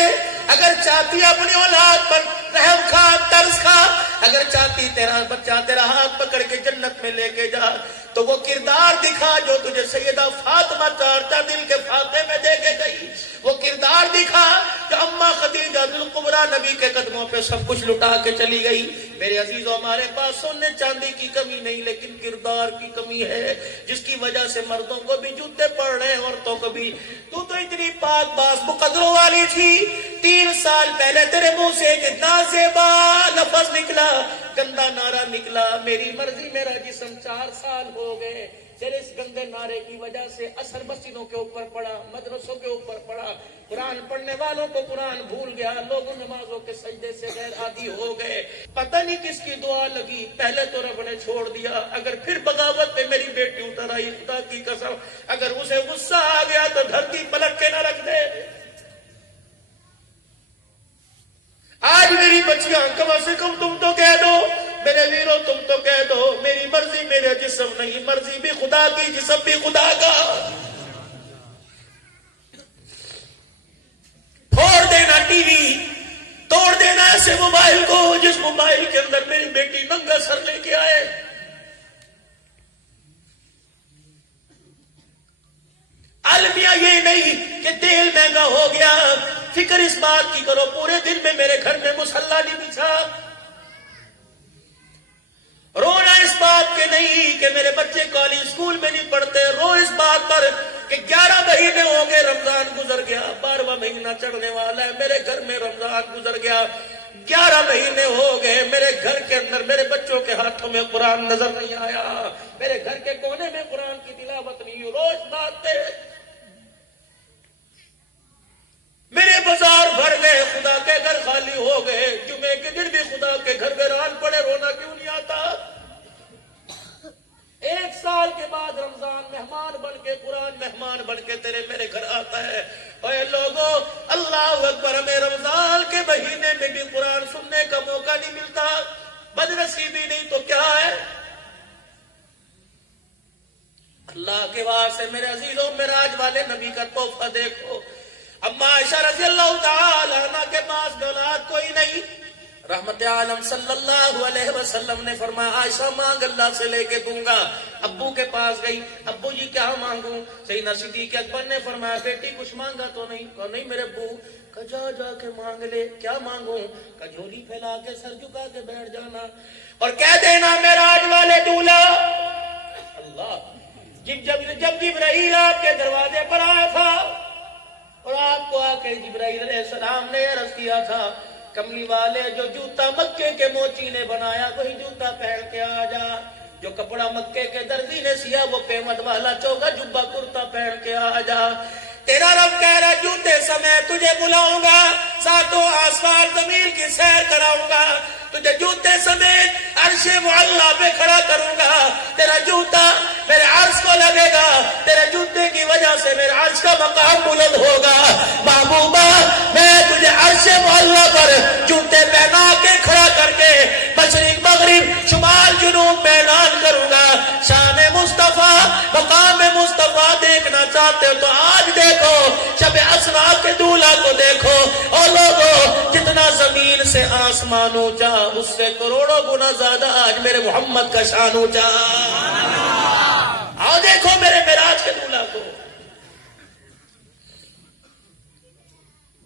اگر چاہتی اپنی اولاد پر رحم کھا ترس کھا, اگر چاہتی تیرا بچہ تیرا ہاتھ پکڑ کے جنت میں لے کے جا تو وہ کردار دکھا جو تجھے سیدہ فاطمہ چارتا دل کے فاتح میں دے کے گئی. وہ کردار دکھا جو اماں خدیجہ الکبریٰ نبی کے قدموں پہ سب کچھ لٹا کے چلی گئی. میرے عزیزوں ہمارے پاس سونے چاندی کی کمی نہیں لیکن کردار کی کمی ہے, جس کی وجہ سے مردوں کو بھی جوتے پڑ رہے ہیں عورتوں کو بھی. تو اتنی پاک باز مقدروں والی تھی, 3 سال پہلے تیرے منہ سے ایک اتنا زیبا لفظ نکلا, گندا نعرہ نکلا, میری مرضی میرا جسم. 4 سال ہو گئے تیرے اس گندے نعرے کی وجہ سے اثر مسجدوں کے اوپر پڑا, مدرسوں کے اوپر پڑا, قرآن پڑھنے والوں کو قرآن بھول گیا, لوگ نمازوں کے سجدے سے غیر عادی ہو گئے. پتہ نہیں کس کی دعا لگی, پہلے تو رب نے چھوڑ دیا, اگر پھر بغاوت پہ میری بیٹی اتر آئی خدا کی قسم اگر اسے غصہ آ گیا تو دھرتی پلٹ کے نہ رکھ دے. آج میری بچیاں کم سے کم تم تو کہہ دو, میرے ویرو تم تو کہہ دو میری مرضی میرے جسم نہیں, مرضی بھی خدا کی جسم بھی خدا کا. پھوڑ دینا ٹی وی, توڑ دینا ایسے موبائل کو جس موبائل کے اندر میری بیٹی ننگا سر لے کے آئے. المیہ یہ نہیں کہ تیل مہنگا ہو گیا, فکر اس بات کی کرو پورے دن میں میرے گھر میں مصلی نہیں بچھا. رونا اس بات کے نہیں کہ میرے بچے کالج اسکول میں نہیں پڑھتے, رو اس بات پر کہ 11 مہینے ہو گئے رمضان گزر گیا, 12واں مہینہ چڑھنے والا ہے, میرے گھر میں رمضان گزر گیا, 11 مہینے ہو گئے میرے گھر کے اندر میرے بچوں کے ہاتھوں میں قرآن نظر نہیں آیا, میرے گھر کے کونے میں قرآن کی تلاوت نہیں ہوئی. روز بات میرے بازار بھر گئے, خدا کے گھر خالی ہو گئے, جمعے کے دن بھی خدا کے گھر ویران پڑے, رونا کیوں نہیں آتا؟ 1 سال کے بعد رمضان مہمان بن کے قرآن مہمان بن کے تیرے میرے گھر آتا ہے. اے لوگوں اللہ اکبر, ہمیں رمضان کے مہینے میں بھی قرآن سننے کا موقع نہیں ملتا, بدنصیبی نہیں تو کیا ہے. اللہ کے واسطے میرے عزیزوں معراج والے نبی کا تحفہ دیکھو. اما عائشہ رضی اللہ تعالی عنہ کے پاس اولاد کوئی نہیں. رحمت عالم صلی اللہ علیہ وسلم نے فرمایا عائشہ مانگ اللہ سے لے کے دوں گا. ابو کے پاس گئی, ابو جی کیا مانگوں؟ سیدنا صدیق اکبر نے فرمایا بیٹی کچھ مانگا تو نہیں؟ کہا نہیں میرے ابو. کہا جا جا کے مانگ لے. کیا مانگوں؟ کہا جھولی پھیلا کے سر جھکا کے بیٹھ جانا اور کہہ دینا معراج والے دولہا. اللہ جب جبرائیل آپ کے دروازے پر آیا تھا اور آپ کو آ کے جبرائیل علیہ السلام نے عرض کیا تھا کملی والے جو جوتا مکے کے موچی نے بنایا وہی جوتا پہن کے آ جا, جو کپڑا مکے کے دردی نے سیا وہ قیمت والا چوگا جبا کرتا پہن کے آ جا. تیرا رب کہہ رہا جوتے سمے تجھے بلاؤں گا, ساتوں آسمان زمین کی سیر کراؤں گا, تجھے جوتے سمیت عرش معلا پہ کھڑا کروں گا. تیرا جوتا میرے عرش کو لگے گا, تیرے جوتے کی وجہ سے میرے عرش کا مقام بلند ہوگا. محبوبہ میں تجھے عرش معلا پر جوتے پہنا کے کھڑا کر کے مشرق مغرب شمال جنوب میں اعلان کروں گا. شان مصطفیٰ مقام مصطفیٰ دیکھنا چاہتے ہو تو آج دیکھو, شب اسرا کے دولہا کو دیکھو. اور لوگوں جتنا زمین سے آسمان اونچا اس سے کروڑوں گنا زیادہ آج میرے محمد کا شان اونچا. آؤ دیکھو میرے معراج کے دولہا کو.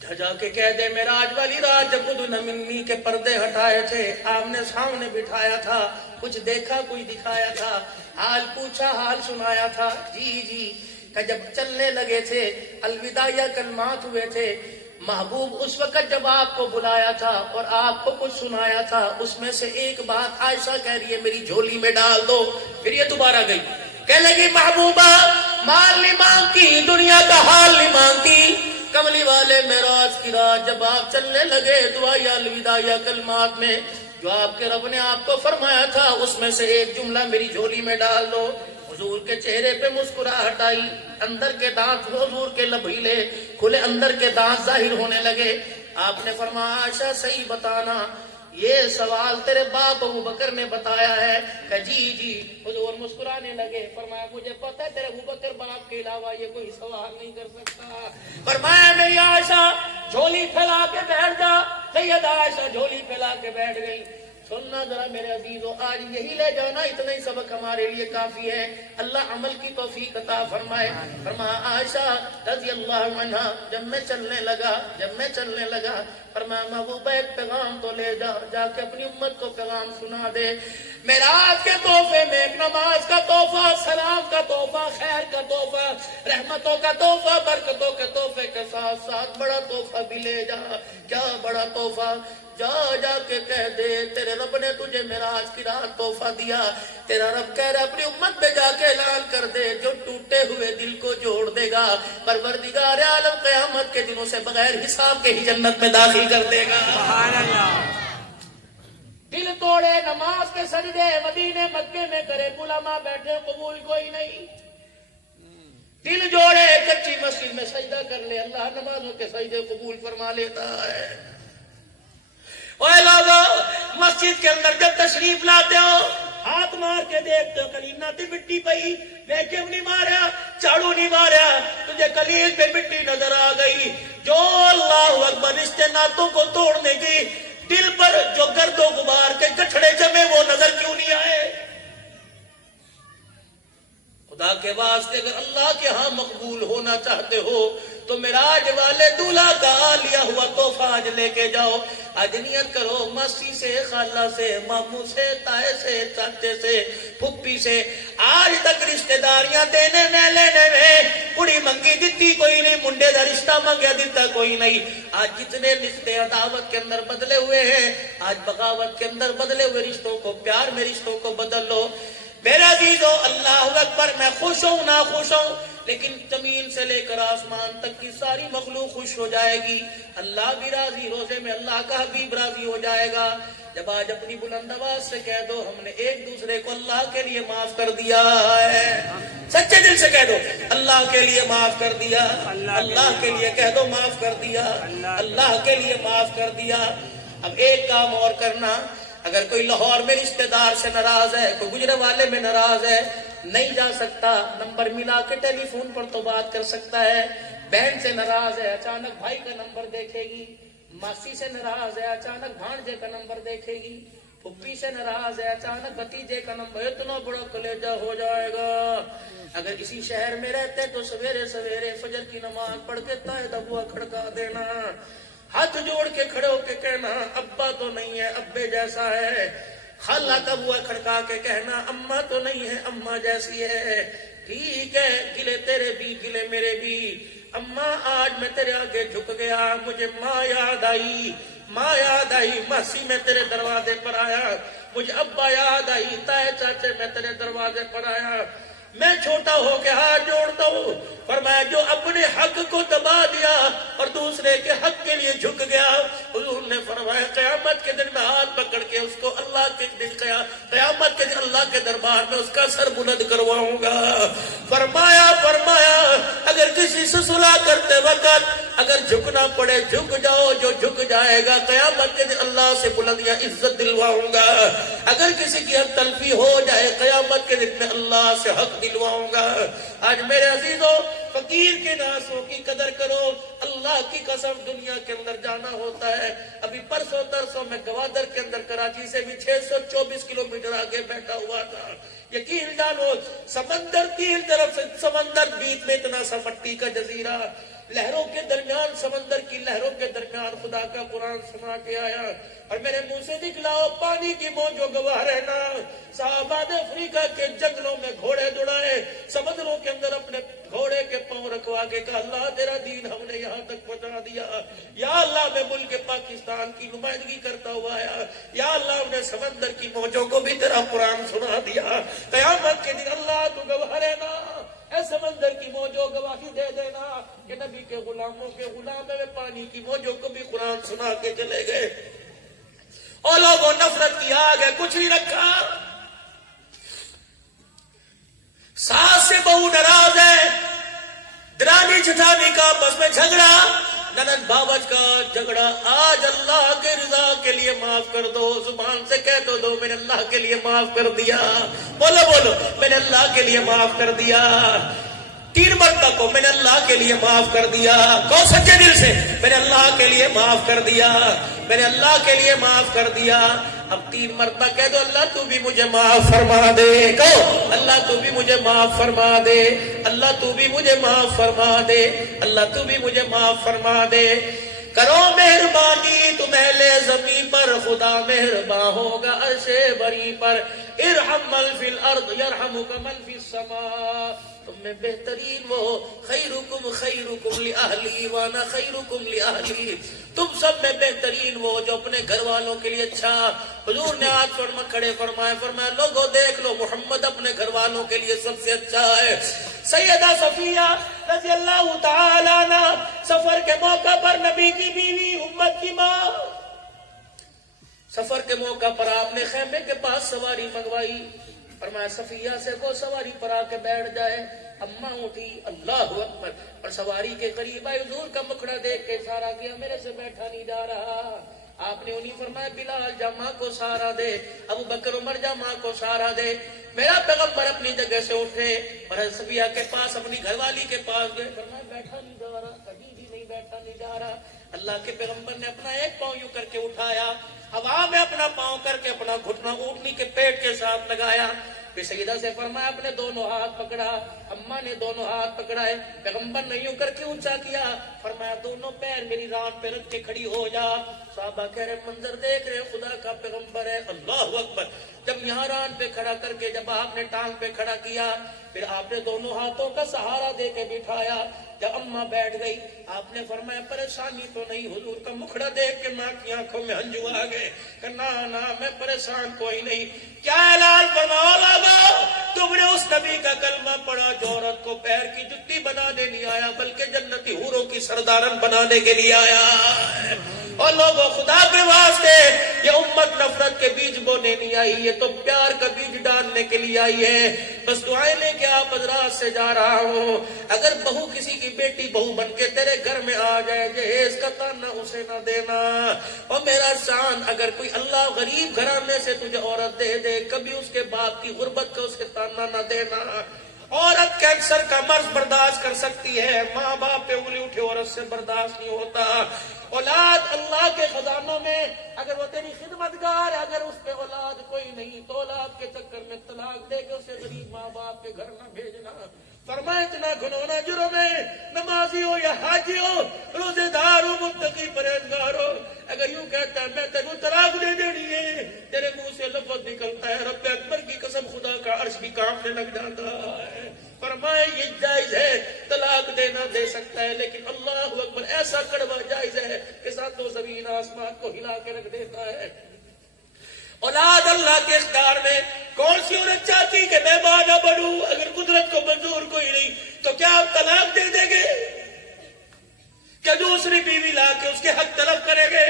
جا کے کہہ دے معراج والی رات جب خود منی کے پردے ہٹائے تھے, آمنے سامنے بٹھایا تھا, کچھ دیکھا کوئی دکھایا تھا, حال پوچھا حال سنایا تھا. جی جی کہ جب چلنے لگے تھے الوداعیہ کلمات ہوئے تھے, محبوب اس وقت جب آپ کو بلایا تھا اور آپ کو کچھ سنایا تھا اس میں سے ایک بات عائشہ کہہ رہی ہے میری جھولی میں ڈال دو. پھر یہ دوبارہ گئی کہنے لگی محبوبہ مال نہیں مانگتی, دنیا کا حال نہیں مانگتی. کملی والے معراج کی رات جب آپ چلنے لگے دعائیا الوداعیہ کلمات میں جو آپ کے رب نے آپ کو فرمایا تھا اس میں سے ایک جملہ میری جھولی میں ڈال دو. حضور کے چہرے پہ مسکراہٹ آئی, اندر کے دانت حضور کے لبھیلے کھلے, اندر کے دانت ظاہر ہونے لگے. آپ نے فرمایا عائشہ صحیح بتانا یہ سوال تیرے باپ ابو بکر نے بتایا ہے؟ کہ جی جی. حضور مسکرانے لگے, فرمایا مجھے پتہ ہے تیرے ابو بکر باپ کے علاوہ یہ کوئی سوال نہیں کر سکتا. فرمایا میری عائشہ جھولی پھیلا کے بیٹھ جا. سیدہ عائشہ جھولی پھیلا کے بیٹھ گئی. سننا ذرا میرے عزیزو, آج یہی لے جانا, اتنا ہی سبق ہمارے لیے کافی ہے. اللہ عمل کی توفیق عطا فرمائے. فرمایا عائشہ رضی اللہ عنہا جب میں چلنے لگا فرمایا محبوبہ ایک پیغام تو لے جا, جا کے اپنی امت کو پیغام سنا دے. معراج کے تحفے میں ایک نماز کا تحفہ, سلام کا تحفہ, خیر کا تحفہ, رحمتوں کا تحفہ, برکتوں کے تحفے کے ساتھ ساتھ بڑا تحفہ بھی لے جا. کیا بڑا تحفہ؟ جا جا کے کہہ دے تیرے رب نے تجھے معراج کی رات تحفہ دیا. تیرا رب کہہ رہا اپنی امت پہ جا کے اعلان کر دے جو ٹوٹے ہوئے دل کو جوڑ دے گا پروردگار عالم قیامت کے دنوں سے بغیر حساب کے ہی جنت میں داخل کر دے گا. سبحان اللہ. دل توڑے نماز کے سجدے مدینے مکے میں کرے, علماء بیٹھے قبول کوئی نہیں. دل جوڑے کچی مسجد میں سجدہ کر لے, اللہ نمازوں کے سجدے قبول فرما لیتا ہے. اے لوگو مسجد کے اندر جب تشریف لاتے ہو ہاتھ مار کے دیکھتے ہو کلینا تی مٹی پئی, ویکیوم نہیں ماریا, جھاڑو نہیں ماریا, تجھے کلیل پہ مٹی نظر آ گئی. جو اللہ اکبر رشتے ناتوں کو توڑنے کی دل پر جو گرد و غبار کے گٹھڑے جمے وہ نظر کیوں نہیں آئے؟ خدا کے واسطے اگر اللہ کے ہاں مقبول ہونا چاہتے ہو تو معراج والے دولہا کا لیا ہوا تحفہ آج لے کے جاؤ. آج نیت کرو ماسی سے, خالہ سے, ماموں سے, تائے سے, چاچے سے, پھپھی سے. آج تک رشتہ داریاں دینے میں لینے میں کڑی منگی دیتی کوئی نہیں, منڈے دا رشتہ منگیا دیتا کوئی نہیں. آج جتنے رشتے عداوت کے اندر بدلے ہوئے ہیں آج بغاوت کے اندر بدلے ہوئے رشتوں کو پیار میں رشتوں کو بدل لو. میرے عزیزو اللہ اکبر, میں خوش ہوں نہ خوش ہوں لیکن زمین سے لے کر آسمان تک کی ساری مخلوق خوش ہو جائے گی. اللہ بھی راضی, روزے میں اللہ کا حبیب راضی ہو جائے گا. جب آج اپنی بلند آواز سے کہہ دو ہم نے ایک دوسرے کو اللہ کے لیے معاف کر دیا ہے, سچے دل سے کہہ دو اللہ کے لیے معاف کر دیا, اللہ کے لیے کہہ دو معاف کر دیا, اللہ کے لیے معاف کر دیا. اب ایک کام اور کرنا, اگر کوئی لاہور میں رشتہ دار سے ناراض ہے, کوئی گجرے والے میں ناراض ہے, نہیں جا سکتا، نمبر ملا کے ٹیلی فون پر تو بات کر سکتا ہے، بہن سے ناراض ہے اچانک بھائی کا نمبر دیکھے گی، ماسی سے ناراض ہے اچانک بھانجے کا نمبر دیکھے گی، پھپھی سے ناراض ہے اچانک بھتیجے کا نمبر، اتنا بڑا کلیجہ ہو جائے گا۔ اگر اسی شہر میں رہتے تو سویرے سویرے فجر کی نماز پڑھ کے تائید ابوا کھڑکا دینا، ہاتھ جوڑ کے کھڑے ہو کے کہنا ابا تو نہیں ہے ابے جیسا ہے، خالہ کا بوا کھڑکا کے کہنا اماں تو نہیں ہے اماں جیسی ہے، ٹھیک ہے گلے تیرے بھی گلے میرے بھی، اماں آج میں تیرے آگے جھک گیا، مجھے ماں یاد آئی، ماں یاد آئی، ماسی میں تیرے دروازے پر آیا، مجھے ابا یاد آئی، تائے چاچے میں تیرے دروازے پر آیا، میں چھوٹا ہو کے ہاتھ جوڑتا ہوں، فرمایا جو اپنے حق کو دبا دیا اور دوسرے کے حق کے لیے جھک گیا، حضور نے فرمایا قیامت کے دن میں ہاتھ پکڑ کے اس کو اللہ کے دن قیامت کے دن اللہ کے دربار میں اس کا سر بلند کرواؤں گا۔ فرمایا اگر کسی سے صلح کرتے وقت اگر جھکنا پڑے جھک جاؤ، جو جھک جائے گا قیامت کے دن اللہ سے بلندیاں عزت دلواؤں گا، اگر کسی کی حق تلفی ہو جائے قیامت کے دن میں اللہ سے حق دلواؤں گا۔ آج میرے عزیزوں فقیر کے ناسوں کی قدر کرو، اللہ کی قسم دنیا کے اندر جانا ہوتا ہے، ابھی پرسوں ترسوں میں گوادر کے اندر کراچی سے بھی 624 کلومیٹر آگے بیٹھا ہوا تھا، یقین جانو سمندر تین طرف سے سمندر، بیچ میں اتنا سا مٹی کا جزیرہ، لہروں کے درمیان سمندر کی لہروں کے درمیان خدا کا قرآن سنا کے آیا، اور میرے منہ سے نکلاؤ پانی کی موجوں گواہ رہنا، صحابہ نے افریقہ کے جنگلوں میں گھوڑے دوڑائے، سمندروں کے اندر اپنے گھوڑے کے پاؤں رکھوا کے کہا اللہ تیرا دین ہم نے یہاں تک پہنچا دیا، یا اللہ میں ملک پاکستان کی نمائندگی کرتا ہوا آیا، یا اللہ ہم نے سمندر کی موجوں کو بھی تیرا قرآن سنا دیا، قیامت کے دن اللہ تو گواہ رہنا، اے سمندر کی موجوں گواہی دے دینا کہ نبی کے غلاموں کے غلام میں پانی کی موجوں کو بھی قرآن سنا کے چلے گئے، اور لوگوں نفرت کی آگ ہے کچھ نہیں رکھا، ساس سے بہو ناراض ہے، درانی جھٹانی کا آپس میں جھگڑا، نند باوج کا جھگڑا، آج اللہ کے رضا کے لیے معاف کر دو، زبان سے کہہ دو میں نے اللہ کے لیے معاف کر دیا، بولو میں نے اللہ کے لیے معاف کر دیا، 3 مرتبہ کو میں نے اللہ کے لیے معاف کر دیا، کہو سچے دل سے میں نے اللہ کے لیے معاف کر دیا، میں نے اللہ کے لیے معاف کر دیا، اب 3 مرتبہ کہہ دو اللہ تو بھی مجھے معاف فرما دے، کہو اللہ تو بھی مجھے معاف فرما دے، اللہ تو بھی مجھے معاف فرما دے، اللہ تو بھی مجھے معاف فرما دے، کرو مہربانی تم اہل زمین پر، خدا مہرباں ہوگا عرش بری پر، ارحم من فی الارض یرحمک من فی السماء، تم میں بہترین وہ خیرکم خیرکم لأہلی وانا خیرکم لأہلی، تم سب میں بہترین وہ جو اپنے گھر والوں کے لیے اچھا، حضور نے آج کھڑے فرمایا لوگوں دیکھ لو محمد اپنے گھر والوں کے لیے سب سے اچھا ہے، سیدہ صفیہ رضی اللہ تعالی عنہ سفر کے موقع پر نبی کی بیوی امت کی ماں، سفر کے موقع پر آپ نے خیمے کے پاس سواری منگوائی، فرمایا صفیہ سے کو سواری پر آ کے بیٹھ جائے، اماں اٹھی اللہ اکبر اور سواری کے قریب آئی، حضور کا مکھڑا دیکھ کے اشارہ کیا میرے سے بیٹھا نہیں جا رہا، آپ نے انہیں فرمایا بلال جا ماں کو سہارا دے، ابو بکر عمر جا ماں کو سہارا دے، میرا پیغمبر اپنی جگہ سے اٹھے اور صفیہ کے پاس اپنی گھر والی کے پاس گئے، فرمایا بیٹھا نہیں جا رہا، کبھی بھی نہیں بیٹھا نہیں جا رہا، اللہ کے پیغمبر نے اپنا ایک پاؤں یوں کر کے اٹھایا، ہوا میں اپنا پاؤں کر کے اپنا گھٹنا اونٹنی کے پیٹ کے ساتھ لگایا، پھر سیدہ سے فرمایا اپنے دونوں ہاتھ پکڑا، اماں نے دونوں ہاتھ پکڑائے، پیغمبر نے یوں کر کے اونچا کیا، فرمایا دونوں پیر میری ران پہ رکھ کے کھڑی ہو جا، صحابہ کہہ رہے منظر دیکھ رہے خدا کا پیغمبر ہے، اللہ اکبر، جب یہاں ران پہ کھڑا کر کے جب آپ نے ٹانگ پہ کھڑا کیا، پھر آپ نے دونوں ہاتھوں کا سہارا دے کے بٹھایا، جب اماں بیٹھ گئی آپ نے فرمایا پریشانی تو نہیں، حضور کا مکھڑا دیکھ کے ماں کی آنکھوں میں ہنجو آ گئے کہ نا میں پریشان کوئی نہیں، کیا اعلان فرماؤ لگا، تم نے اس نبی کا کلمہ پڑھا جو عورت کو پیر کی جتی بنانے نہیں آیا بلکہ جنتی حوروں کی سردارن بنانے کے لیے آیا ہے، اور لوگوں خدا کے واسطے یہ امت نفرت کے بیج بونے نہیں آئی، یہ تو پیار کا بیج ڈالنے کے لیے آئی ہے۔ بس دعائیں لے کے آپ حضرات سے جا رہا ہوں، اگر بہو کسی کی بیٹی بہو بن کے تیرے گھر میں آ جائے، جہیز کا تانا اسے نہ دینا۔ اور میرا جان، اگر کوئی اللہ غریب گھرانے سے تجھے عورت دے دے، کبھی اس کے باپ کی غربت کا اس کے تانا نہ دینا۔ عورت کینسر کا مرض برداشت کر سکتی ہے، ماں باپ پہ انگلی اٹھے عورت سے برداشت نہیں ہوتا۔ اولاد اللہ کے خزانوں میں، اگر وہ تیری خدمتگار ہے، اگر اس پہ اولاد کوئی نہیں تو اولاد کے چکر میں طلاق دے کے اسے غریب ماں باپ کے گھر نہ بھیجنا۔ فرمایا اتنا گھنونا جرم ہے، نمازی ہو یا حاجی ہو، روزے دار ہو، متقی پرہیزگار ہو، اگر یوں کہتا ہے میں تیرے طلاق دے دینی ہے، تیرے منہ سے لفظ نکلتا ہے رب اکبر کی قسم خدا کا عرش بھی کانپنے لگ جاتا ہے۔ فرمائے یہ جائز ہے، طلاق دینا دے سکتا ہے، لیکن اللہ اکبر ایسا کڑوا جائز ہے کہ ساتوں زمین آسمان کو ہلا کے رکھ دیتا ہے۔ اولاد اللہ کے اختیار میں، کون سی عورت چاہتی کہ میں ماں نہ بنوں؟ اگر قدرت کو منظور کوئی نہیں تو کیا آپ طلاق دے دیں گے؟ کیا دوسری بیوی لا کے اس کے حق طلب کریں گے؟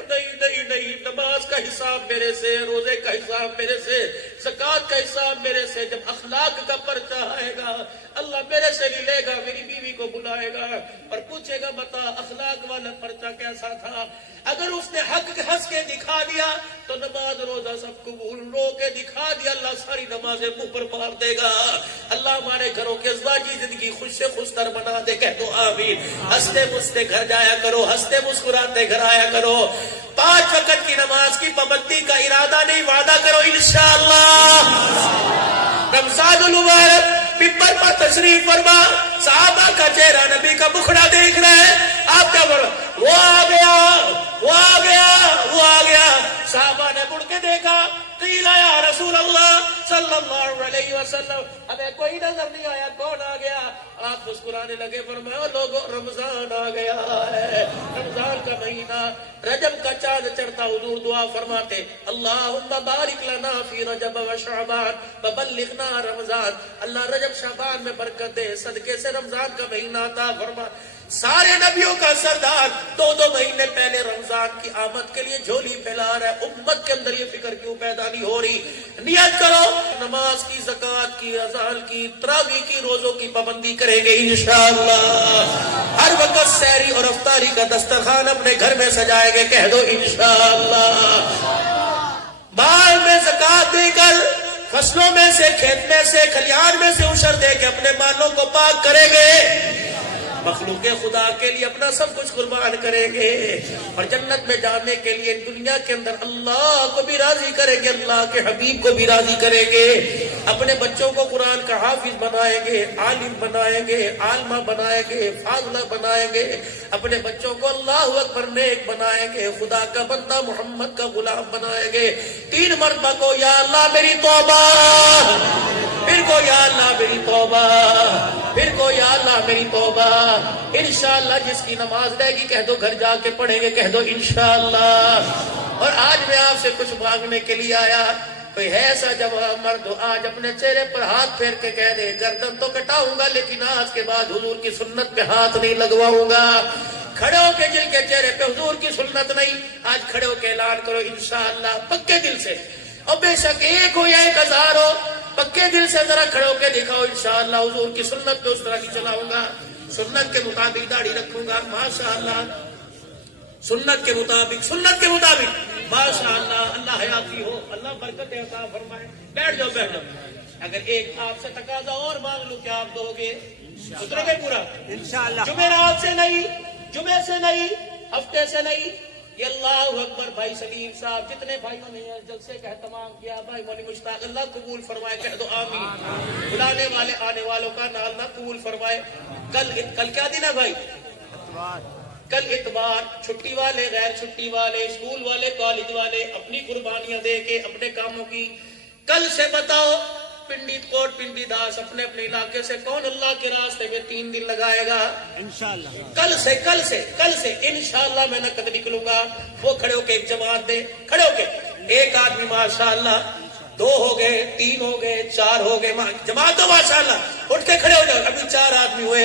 نہیں نہیں نہیں، نماز کا حساب میرے سے، روزے کا حساب میرے سے، زکوٰۃ کا حساب میرے سے۔ جب اخلاق کا پرچہ آئے گا اللہ میرے سے نہیں لے گا، میری بیوی کو بلائے گا اور پوچھے گا بتا اخلاق والا پرچہ کیسا تھا؟ اگر اس نے حق ہنس کے دکھا دیا تو نماز روزہ سب قبول، رو کے دکھا دیا اللہ ساری نمازیں منہ پر مار دے گا۔ اللہ ہمارے گھروں کے ازواجی زندگی خوش سے خوش تر بنا دے، کہہ دو آمین۔ ہنستے مستے گھر جایا کرو، ہنستے مسکراتے گھر آیا کرو۔ 5 وقت کی نماز کی پابندی کا ارادہ نہیں، وعدہ کرو انشاءاللہ۔ رمضان المبارک ممبر پر تشریف فرما، صحابہ کا چہرہ نبی کا مکھڑا دیکھ رہے ہیں، آپ کیا بولو وہ آ گیا، وہ آ گیا، وہ آ گیا۔ صحابہ نے مڑ کے دیکھا، قیل یا رسول اللہ صلی اللہ علیہ وسلم، ہمیں کوئی نظر نہیں آیا، کون آ گیا؟ آپ مسکرانے لگے، فرمایا لوگوں رمضان آ گیا ہے، رمضان کا مہینہ، رجب کا چاند چڑھتا حضور دعا فرماتے اللہم بارک لنا فی رجب و شعبان وبلغنا رمضان، اللہ رجب شعبان میں برکت دے، صدقے سے رمضان کا مہینہ عطا فرما۔ سارے نبیوں کا سردار 2 مہینے پہلے رمضان کی آمد کے لیے جھولی پھیلا رہا ہے، امت کے اندر یہ فکر کیوں پیدا نہیں ہو رہی؟ نیت کرو نماز کی، زکوٰۃ کی، اذان کی، تراویح کی، روزوں کی پابندی کریں گے انشاءاللہ۔ ہر وقت سحری اور افطاری کا دسترخوان اپنے گھر میں سجائیں گے، کہہ دو انشاءاللہ۔ مال میں زکوٰۃ دے کر، فصلوں میں سے، کھیت میں سے، کھلیان میں سے عشر دے کے اپنے مالوں کو پاک کریں گے، مخلوق خدا کے لیے اپنا سب کچھ قربان کریں گے، اور جنت میں جانے کے لیے دنیا کے اندر اللہ کو بھی راضی کریں گے، اللہ کے حبیب کو بھی راضی کریں گے، اپنے بچوں کو قرآن کا حافظ بنائیں گے، عالم بنائیں گے، عالمہ بنائیں گے، فاضلہ بنائیں گے، اپنے بچوں کو اللہ اکبر نیک بنائیں گے، خدا کا بندہ محمد کا غلام بنائیں گے۔ 3 مرتبہ کو یا اللہ میری توبہ، پھر کو یا اللہ میری توبہ، پھر کو یا اللہ میری توبہ۔ انشاءاللہ جس کی نماز رہے گی کہہ دو گھر جا کے پڑھیں گے، کہہ دو انشاءاللہ۔ اور آج میں آپ سے کچھ مانگنے کے لیے آیا، کوئی ہے ایسا جوان مرد آج اپنے چہرے پر ہاتھ پھیر کے کہہ دے گردن تو کٹاؤں گا لیکن آج کے بعد حضور کی سنت پہ ہاتھ نہیں لگواؤں گا۔ کھڑے ہو کے جن کے چہرے پہ حضور کی سنت نہیں، آج کھڑے ہو کے اعلان کرو انشاءاللہ پکے دل سے، اور بے شک 1 ہو یا 1000 ہو، پکے دل سے ذرا کھڑے ہو کے دکھاؤ انشاءاللہ حضور کی سنت پہ اس طرح نہیں چلاؤں گا، سنت کے مطابق داڑھی رکھوں گا، ماشاءاللہ سنت کے مطابق، سنت کے مطابق، ماشاءاللہ اللہ حیاتی ہو، اللہ برکت عطا فرمائے۔ بیٹھ جاؤ بیٹھ جاؤ۔ اگر ایک آپ سے تقاضا اور مانگ لوں کیا آپ دو گے؟ اترو گے پورا انشاءاللہ؟ جمعرات سے نہیں، جمعے سے نہیں، ہفتے سے نہیں، یہ اللہ اکبر۔ بھائی سلیم صاحب جتنے بھائیوں نے جلسے کا اہتمام کیا، بھائی مولی مشتاق اللہ قبول فرمائے، کہہ دو آمین۔ بلانے والے آنے والوں کا نہ اللہ قبول فرمائے۔ کل کیا دن ہے بھائی؟ کل اتوار، چھٹی والے، غیر چھٹی والے، اسکول والے، کالج والے اپنی قربانیاں دے کے اپنے کاموں کی، کل سے بتاؤ پنڈی کوٹ پنڈی داس اپنے اپنے علاقے سے کون اللہ کے راستے میں 3 دن لگائے گا انشاءاللہ؟ کل سے انشاءاللہ میں نقد نکلوں گا۔ وہ کھڑے ہو کے ایک جماعت دے، کھڑے ہو کے ایک آدمی ماشاءاللہ، 2 ہو گئے، 3 ہو گئے، 4 ہو گئے، جماعت دو ماشاءاللہ، اٹھ کے کھڑے ہو جاؤ۔ ابھی 4 آدمی ہوئے،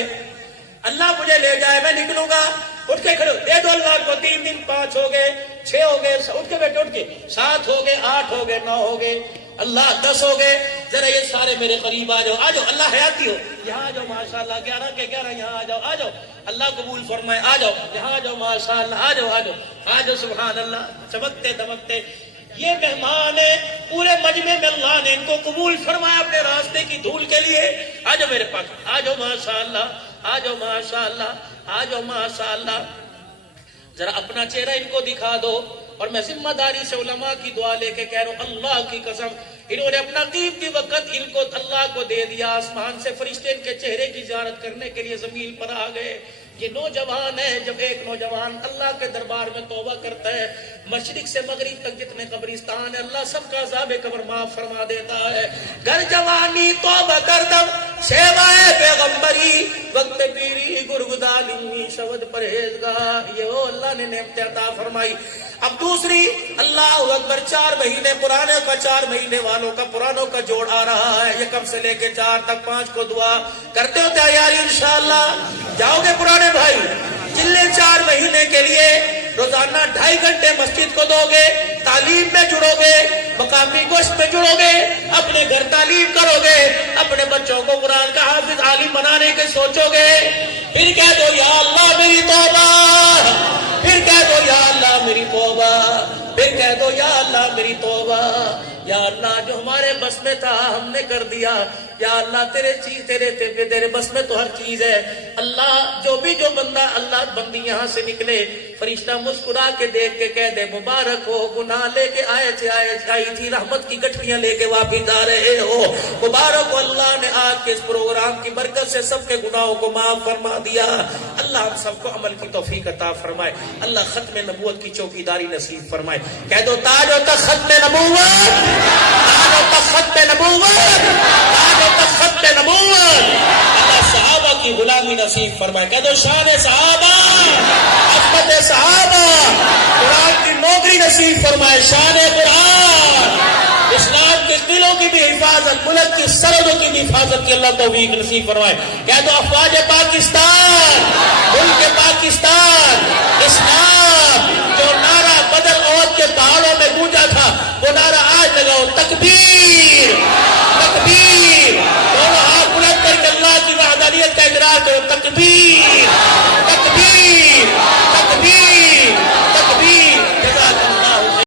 اللہ مجھے لے جائے میں نکلوں گا، اٹھ کے کھڑے ہو، دے دو اللہ کو 3 دن، 5 ہو گئے، 6 ہو گئے, اٹھ کے بیٹے اٹھ کے, 7 ہو گئے, 8 ہو گئے, 9 ہو گئے, اللہ 10 ہو گئے. ذرا یہ سارے میرے قریب آ جاؤ, آ جاؤ, اللہ حیاتی ہو, یہاں آ جاؤ ماشاءاللہ, 11 کے 11, یہاں آ جاؤ, آ جاؤ, اللہ قبول فرمائے, آ جاؤ, یہاں آ جاؤ ماشاءاللہ, آ جاؤ, آ جاؤ, آ جاؤ, سبحان اللہ, چمکتے دمکتے. یہ مہمان ہیں پورے مجمع میں, اللہ نے ان کو قبول فرمایا اپنے راستے کی دھول کے لیے. آ جاؤ میرے پاس, آ جاؤ ماشاءاللہ, آ جاؤ ماشاءاللہ, آ جاؤ ماشاءاللہ. ذرا اپنا چہرہ ان کو دکھا دو. اور میں ذمہ داری سے علماء کی دعا لے کے کہہ رہا ہوں, اللہ کی قسم, انہوں نے اپنا قیمتی وقت ان کو اللہ کو دے دیا. آسمان سے فرشتے ان کے چہرے کی زیارت کرنے کے لیے زمین پر آ گئے. یہ نوجوان ہے, جب ایک نوجوان اللہ کے دربار میں توبہ کرتا ہے, مشرق سے مغرب تک جتنے قبرستان ہے اللہ سب کا عذاب قبر معاف فرما دیتا ہے. گر جوانی توبہ کردم شیوائے پیغمبری, وقت پیری گرگدالی شود پرہیزگار. یہ وہ اللہ نے نعمت عطا فرمائی. اب دوسری, اللہ اکبر, 4 مہینے پرانے کا, 4 مہینے والوں کا, پرانوں کا جوڑ آ رہا ہے. یہ کم سے لے کے 4 تک 5 کو دعا کرتے ہو تیاری انشاءاللہ. جاؤ گے پرانے بھائی, چلے 4 مہینے کے لیے روزانہ 2.5 گھنٹے مسجد کو دو گے, تعلیم میں جڑو گے, مقامی گوشت میں جڑو گے, اپنے گھر تعلیم کرو گے, اپنے بچوں کو قرآن کا حافظ عالم بنانے کے سوچو گے. پھر کہہ دو یا اللہ میری توبہ, پھر کہہ دو یا اللہ میری توبہ, پھر کہہ دو یا اللہ میری توبہ. یا اللہ جو ہمارے بس میں تھا ہم نے کر دیا, یا اللہ تیرے بس میں تو ہر چیز ہے. اللہ جو بندہ, اللہ بندی یہاں سے نکلے, فرشتہ مسکرا کے دیکھ کے کہہ دے مبارک ہو, گناہ لے کے آئی تھی, رحمت کی گٹھلیاں لے کے واپس آ رہے ہو, مبارک ہو. اللہ نے آج کے اس پروگرام کی برکت سے سب کے گناہوں کو معاف فرما دیا. اللہ ہم سب کو عمل کی توفیق عطا فرمائے. اللہ ختم نبوت کی چوکیداری نصیب فرمائے. کہہ دو تاج و تخت ختم نبوت, تاج و تخت ختم نبوت, تاج و تخت ختم نبوت. اللہ صحابہ کی غلامی نصیب فرمائے. کہہ دو شان صحابہ, عظمت صحابہ, قرآن کی نوکری نصیب فرمائے. شان قرآن, اسلام کے دلوں کی بھی حفاظت, ملک کی سرحدوں کی بھی حفاظت کی اللہ توفیق نصیب فرمائے. کہہ دو افواج پاکستان, ملک پاکستان, اسلام جو نعرہ بدر عہد کے پہاڑوں میں گونجا تھا وہ نعرہ آج لگاؤ, تکبیر